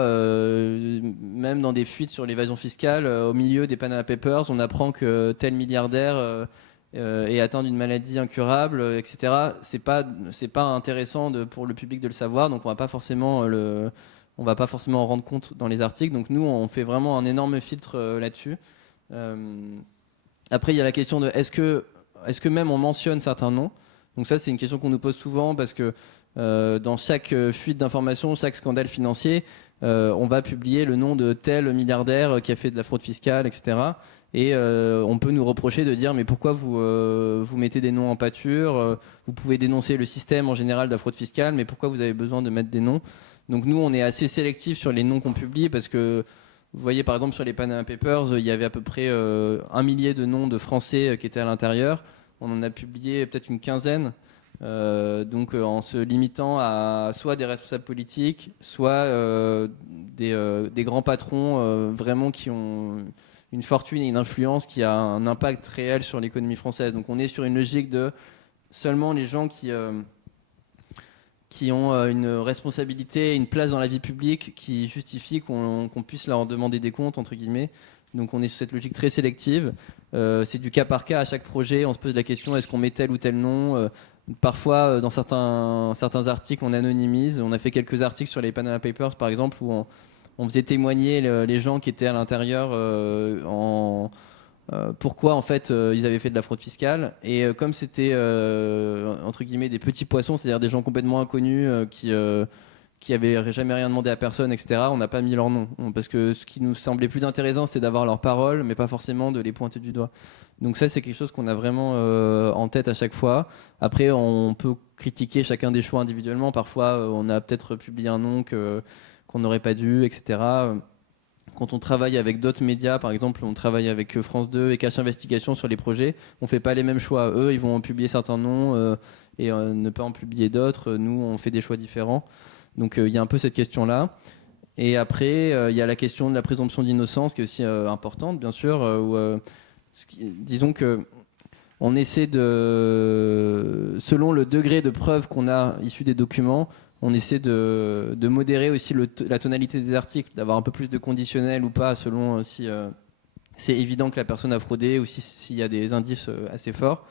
même dans des fuites sur l'évasion fiscale, au milieu des Panama Papers, on apprend que tel milliardaire est atteint d'une maladie incurable, etc. C'est pas intéressant pour le public de le savoir, donc on va pas forcément en rendre compte dans les articles. Donc nous, on fait vraiment un énorme filtre là-dessus. Après, il y a la question de est-ce que même on mentionne certains noms. Donc ça, c'est une question qu'on nous pose souvent parce que dans chaque fuite d'informations, chaque scandale financier, on va publier le nom de tel milliardaire qui a fait de la fraude fiscale, etc. Et on peut nous reprocher de dire mais pourquoi vous mettez des noms en pâture, vous pouvez dénoncer le système en général de la fraude fiscale, mais pourquoi vous avez besoin de mettre des noms? Donc nous, on est assez sélectif sur les noms qu'on publie parce que vous voyez par exemple sur les Panama Papers, il y avait à peu près 1 millier de noms de Français qui étaient à l'intérieur. On en a publié peut-être une quinzaine. Donc en se limitant à soit des responsables politiques, soit des grands patrons vraiment qui ont une fortune et une influence qui a un impact réel sur l'économie française. Donc on est sur une logique de seulement les gens qui ont une responsabilité, une place dans la vie publique qui justifie qu'on puisse leur demander des comptes, entre guillemets. Donc on est sur cette logique très sélective. C'est du cas par cas à chaque projet. On se pose la question, est-ce qu'on met tel ou tel nom? Parfois, dans certains articles, on anonymise. On a fait quelques articles sur les Panama Papers, par exemple, où on faisait témoigner les gens qui étaient à l'intérieur pourquoi en fait ils avaient fait de la fraude fiscale. Et comme c'était entre guillemets des petits poissons, c'est-à-dire des gens complètement inconnus qui avaient jamais rien demandé à personne, etc., on n'a pas mis leur nom. Parce que ce qui nous semblait plus intéressant, c'était d'avoir leur parole, mais pas forcément de les pointer du doigt. Donc ça, c'est quelque chose qu'on a vraiment en tête à chaque fois. Après, on peut critiquer chacun des choix individuellement. Parfois, on a peut-être publié un nom qu'on n'aurait pas dû, etc. Quand on travaille avec d'autres médias, par exemple, on travaille avec France 2 et Cache Investigation sur les projets, on fait pas les mêmes choix. Eux, ils vont publier certains noms et ne pas en publier d'autres. Nous, on fait des choix différents. Donc il y a un peu cette question-là. Et après, il y a la question de la présomption d'innocence qui est aussi importante, bien sûr. Disons que on essaie selon le degré de preuve qu'on a issu des documents, on essaie de modérer aussi la tonalité des articles, d'avoir un peu plus de conditionnel ou pas, selon si c'est évident que la personne a fraudé ou s'il y a des indices assez forts.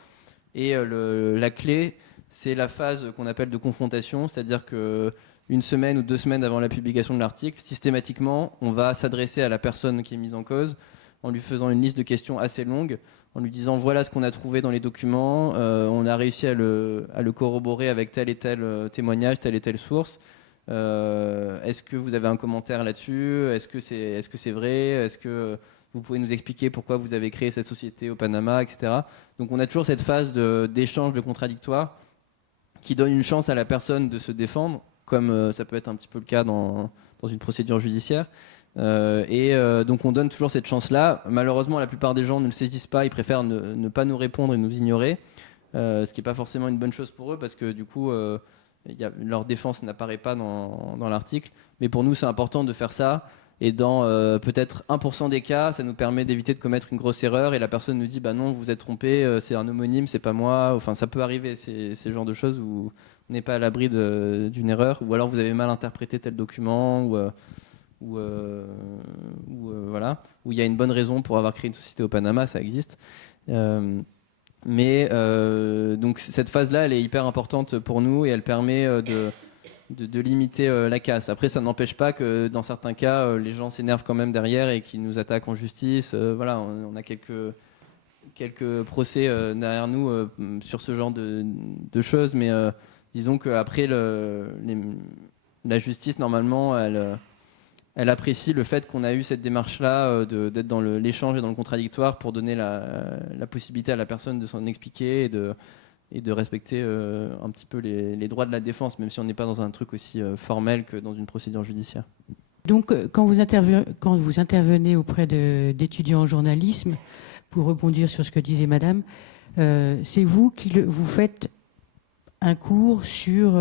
Et la clé, c'est la phase qu'on appelle de confrontation, c'est-à-dire que 1 semaine ou 2 semaines avant la publication de l'article, systématiquement, on va s'adresser à la personne qui est mise en cause en lui faisant une liste de questions assez longue, en lui disant voilà ce qu'on a trouvé dans les documents, on a réussi à le corroborer avec tel et tel témoignage, telle et telle source. Est-ce que vous avez un commentaire là-dessus? Est-ce que c'est vrai? Est-ce que vous pouvez nous expliquer pourquoi vous avez créé cette société au Panama, etc. Donc on a toujours cette phase d'échange de contradictoires qui donne une chance à la personne de se défendre, comme ça peut être un petit peu le cas dans une procédure judiciaire. Donc on donne toujours cette chance-là. Malheureusement, la plupart des gens ne le saisissent pas, ils préfèrent ne pas nous répondre et nous ignorer, ce qui n'est pas forcément une bonne chose pour eux, parce que du coup, leur défense n'apparaît pas dans l'article. Mais pour nous, c'est important de faire ça. Et dans peut-être 1% des cas, ça nous permet d'éviter de commettre une grosse erreur. Et la personne nous dit, bah non, vous vous êtes trompé, c'est un homonyme, c'est pas moi. Enfin, ça peut arriver, c'est ce genre de choses où on n'est pas à l'abri d'une erreur. Ou alors vous avez mal interprété tel document, voilà, où il y a une bonne raison pour avoir créé une société au Panama, ça existe. Donc cette phase-là, elle est hyper importante pour nous et elle permet de limiter la casse. Après, ça n'empêche pas que dans certains cas, les gens s'énervent quand même derrière et qu'ils nous attaquent en justice. Voilà, on a quelques procès derrière nous sur ce genre de choses, mais disons qu'après, la justice, normalement, elle apprécie le fait qu'on a eu cette démarche-là d'être dans l'échange et dans le contradictoire pour donner la possibilité à la personne de s'en expliquer et de respecter un petit peu les droits de la défense, même si on n'est pas dans un truc aussi formel que dans une procédure judiciaire. Donc, quand vous intervenez auprès d'étudiants en journalisme, pour rebondir sur ce que disait Madame, c'est vous qui vous faites un cours sur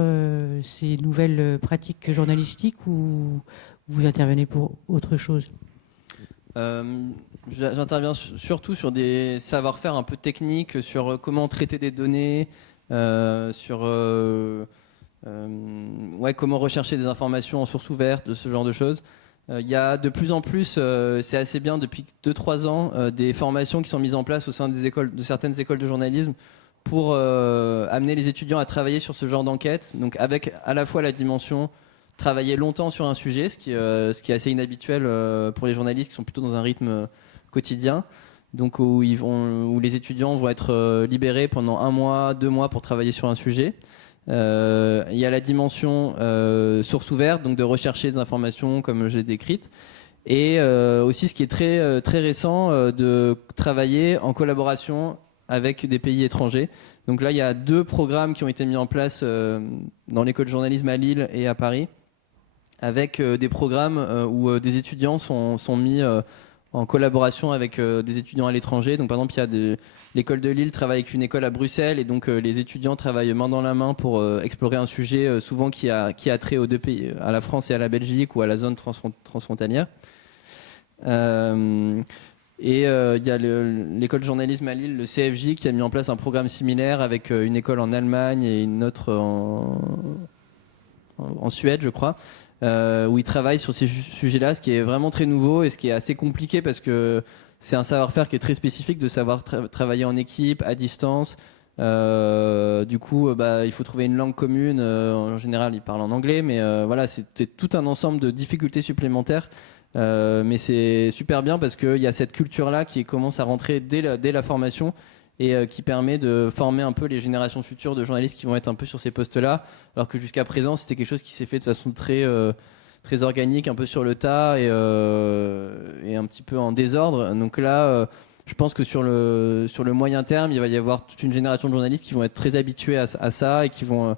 ces nouvelles pratiques journalistiques ou vous intervenez pour autre chose? J'interviens surtout sur des savoir-faire un peu techniques, sur comment traiter des données, sur comment rechercher des informations en source ouverte, de ce genre de choses. Il y a de plus en plus, c'est assez bien depuis 2-3 ans, des formations qui sont mises en place au sein de certaines écoles de journalisme pour amener les étudiants à travailler sur ce genre d'enquête, donc avec à la fois la dimension travailler longtemps sur un sujet, ce qui est assez inhabituel pour les journalistes qui sont plutôt dans un rythme quotidien, donc où les étudiants vont être libérés pendant 1 mois, 2 mois pour travailler sur un sujet. Il y a la dimension source ouverte, donc de rechercher des informations comme j'ai décrite, et aussi ce qui est très, très récent, de travailler en collaboration avec des pays étrangers. Donc là, il y a 2 programmes qui ont été mis en place dans l'école de journalisme à Lille et à Paris, avec des programmes où des étudiants sont mis en collaboration avec des étudiants à l'étranger. Donc par exemple, l'école de Lille travaille avec une école à Bruxelles, et donc les étudiants travaillent main dans la main pour explorer un sujet souvent qui a trait aux 2 pays, à la France et à la Belgique, ou à la zone transfrontalière. Et il y a l'école de journalisme à Lille, le CFJ, qui a mis en place un programme similaire avec une école en Allemagne et une autre en Suède, je crois, où ils travaillent sur ces sujets-là, ce qui est vraiment très nouveau et ce qui est assez compliqué parce que c'est un savoir-faire qui est très spécifique, de savoir travailler en équipe, à distance. Du coup, il faut trouver une langue commune. En général, ils parlent en anglais, mais voilà, c'est tout un ensemble de difficultés supplémentaires. Mais c'est super bien parce qu'il y a cette culture-là qui commence à rentrer dès la formation et qui permet de former un peu les générations futures de journalistes qui vont être un peu sur ces postes-là, alors que jusqu'à présent, c'était quelque chose qui s'est fait de façon très, très organique, un peu sur le tas et un petit peu en désordre. Donc là, je pense que sur le moyen terme, il va y avoir toute une génération de journalistes qui vont être très habitués à ça et qui vont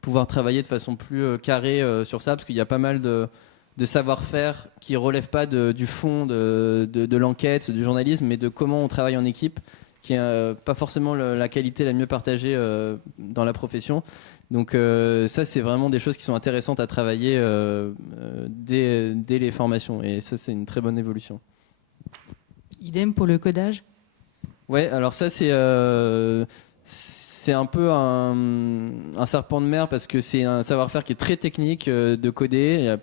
pouvoir travailler de façon plus carrée sur ça, parce qu'il y a pas mal de savoir-faire qui ne relèvent pas du fond de l'enquête, du journalisme, mais de comment on travaille en équipe, qui n'est pas forcément la qualité la mieux partagée dans la profession. Donc ça, c'est vraiment des choses qui sont intéressantes à travailler dès les formations, et ça, c'est une très bonne évolution. Idem pour le codage? Ouais, alors ça, c'est un peu un serpent de mer, parce que c'est un savoir-faire qui est très technique de coder. Il y a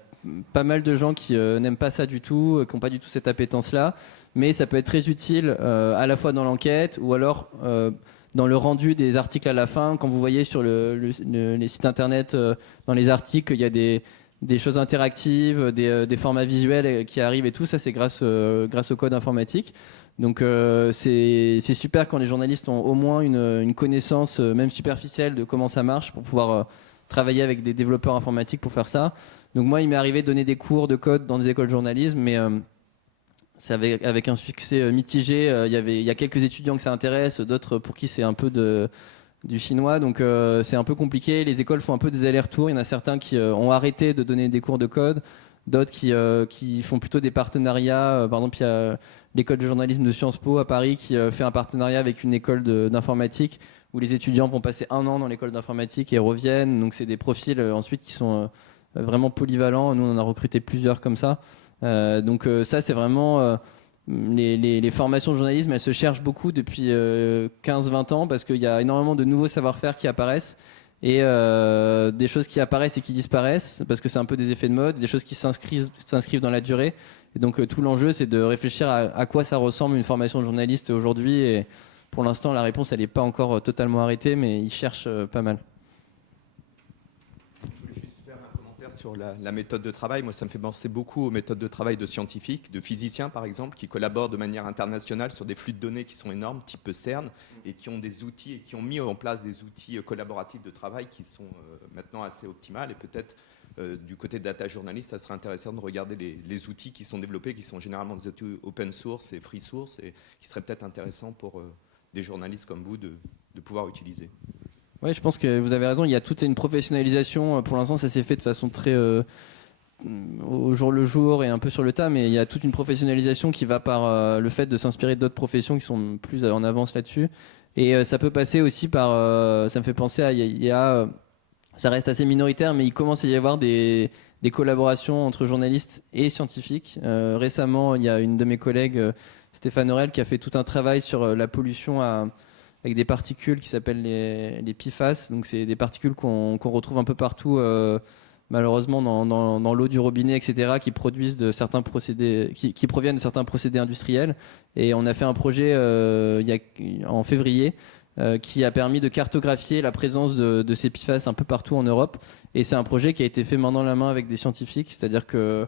pas mal de gens qui n'aiment pas ça du tout, qui n'ont pas du tout cette appétence-là, mais ça peut être très utile à la fois dans l'enquête ou alors dans le rendu des articles à la fin. Quand vous voyez sur les sites internet, dans les articles, il y a des choses interactives, des formats visuels qui arrivent et tout, ça c'est grâce au code informatique. Donc c'est super quand les journalistes ont au moins une connaissance, même superficielle, de comment ça marche, pour pouvoir travailler avec des développeurs informatiques pour faire ça. Donc moi, il m'est arrivé de donner des cours de code dans des écoles de journalisme, mais c'est avec un succès mitigé. Il y a quelques étudiants que ça intéresse, d'autres pour qui c'est un peu du chinois, donc c'est un peu compliqué. Les écoles font un peu des allers-retours. Il y en a certains qui ont arrêté de donner des cours de code, d'autres qui font plutôt des partenariats. Par exemple, il y a l'école de journalisme de Sciences Po à Paris qui fait un partenariat avec une école d'informatique où les étudiants vont passer 1 an dans l'école d'informatique et reviennent. Donc c'est des profils ensuite qui sont vraiment polyvalents. Nous, on en a recruté plusieurs comme ça. Donc ça, c'est vraiment... les formations de journalisme, elles se cherchent beaucoup depuis 15-20 ans parce qu'il y a énormément de nouveaux savoir-faire qui apparaissent et des choses qui apparaissent et qui disparaissent parce que c'est un peu des effets de mode, des choses qui s'inscrivent dans la durée. Et donc tout l'enjeu, c'est de réfléchir à quoi ça ressemble une formation de journaliste aujourd'hui. Et pour l'instant, la réponse, elle n'est pas encore totalement arrêtée, mais ils cherchent pas mal. Je voulais juste faire un commentaire sur la méthode de travail. Moi, ça me fait penser beaucoup aux méthodes de travail de scientifiques, de physiciens par exemple, qui collaborent de manière internationale sur des flux de données qui sont énormes, type CERN, et qui ont des outils et qui ont mis en place des outils collaboratifs de travail qui sont maintenant assez optimales. Et peut-être du côté de data journaliste, ça serait intéressant de regarder les outils qui sont développés, qui sont généralement des outils open source et free source, et qui seraient peut-être intéressants pour des journalistes comme vous de pouvoir utiliser. Oui, je pense que vous avez raison. Il y a toute une professionnalisation. Pour l'instant, ça s'est fait de façon très au jour le jour et un peu sur le tas, mais il y a toute une professionnalisation qui va par le fait de s'inspirer d'autres professions qui sont plus en avance là-dessus. Et ça peut passer aussi par... ça me fait penser à... ça reste assez minoritaire, mais il commence à y avoir des collaborations entre journalistes et scientifiques. Récemment, il y a une de mes collègues, Stéphane Aurel, qui a fait tout un travail sur la pollution avec des particules qui s'appellent les PFAS. Donc c'est des particules qu'on retrouve un peu partout, malheureusement dans l'eau du robinet, etc., qui produisent de certains procédés, qui proviennent de certains procédés industriels. Et on a fait un projet en février qui a permis de cartographier la présence de ces PFAS un peu partout en Europe. Et c'est un projet qui a été fait main dans la main avec des scientifiques, c'est-à-dire que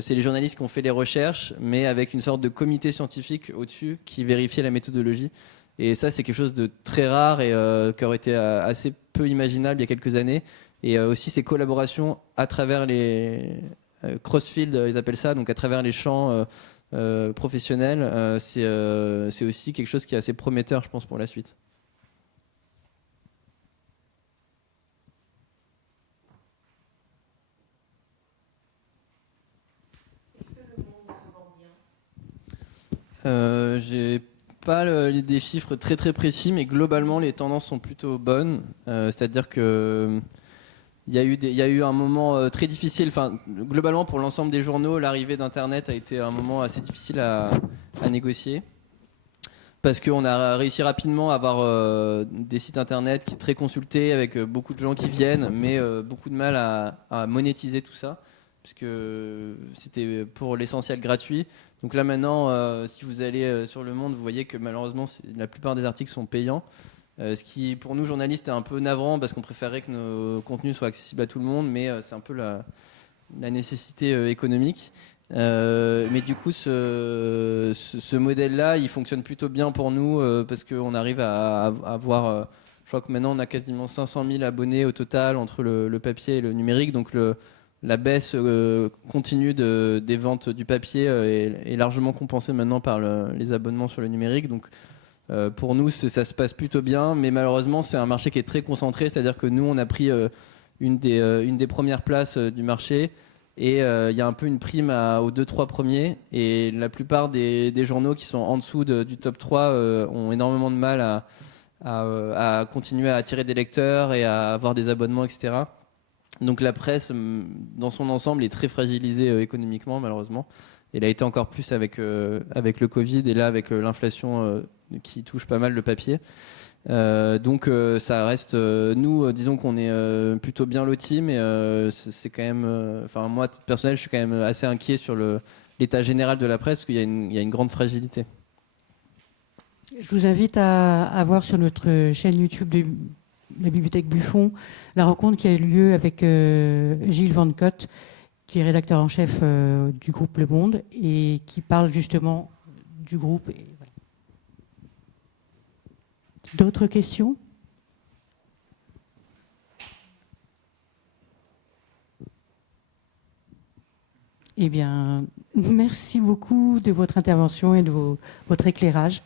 c'est les journalistes qui ont fait les recherches, mais avec une sorte de comité scientifique au-dessus qui vérifiait la méthodologie. Et ça, c'est quelque chose de très rare et qui aurait été assez peu imaginable il y a quelques années. Et aussi ces collaborations à travers les crossfield, ils appellent ça, donc à travers les champs professionnels, c'est aussi quelque chose qui est assez prometteur, je pense, pour la suite. J'ai pas des chiffres très très précis, mais globalement les tendances sont plutôt bonnes. C'est-à-dire que il y a eu un moment très difficile. Enfin, globalement pour l'ensemble des journaux, l'arrivée d'Internet a été un moment assez difficile à négocier. Parce qu'on a réussi rapidement à avoir des sites internet qui sont très consultés, avec beaucoup de gens qui viennent, mais beaucoup de mal à monétiser tout ça, puisque c'était pour l'essentiel gratuit. Donc là maintenant, si vous allez sur Le Monde, vous voyez que malheureusement la plupart des articles sont payants. Ce qui pour nous journalistes est un peu navrant, parce qu'on préférerait que nos contenus soient accessibles à tout le monde, mais c'est un peu la nécessité économique. Mais du coup, ce modèle-là, il fonctionne plutôt bien pour nous parce qu'on arrive à avoir. Je crois que maintenant, on a quasiment 500 000 abonnés au total entre le papier et le numérique. Donc, la baisse continue des ventes du papier est largement compensée maintenant par les abonnements sur le numérique. Donc, pour nous, ça se passe plutôt bien. Mais malheureusement, c'est un marché qui est très concentré. C'est-à-dire que nous, on a pris une des premières places du marché. Et il y a un peu une prime aux 2-3 premiers. Et la plupart des journaux qui sont en dessous du top 3 ont énormément de mal à continuer à attirer des lecteurs et à avoir des abonnements, etc. Donc la presse, dans son ensemble, est très fragilisée économiquement, malheureusement. Et elle a été encore plus avec le Covid et là avec l'inflation qui touche pas mal le papier. Donc ça reste nous disons qu'on est plutôt bien lotis, mais c'est quand même enfin moi à titre personnel je suis quand même assez inquiet sur l'état général de la presse parce qu'il y a une grande fragilité. Je vous invite à voir sur notre chaîne YouTube de la Bibliothèque Buffon la rencontre qui a eu lieu avec Gilles Van Cotte, qui est rédacteur en chef du groupe Le Monde et qui parle justement du groupe. D'autres questions ? Eh bien, merci beaucoup de votre intervention et de votre éclairage.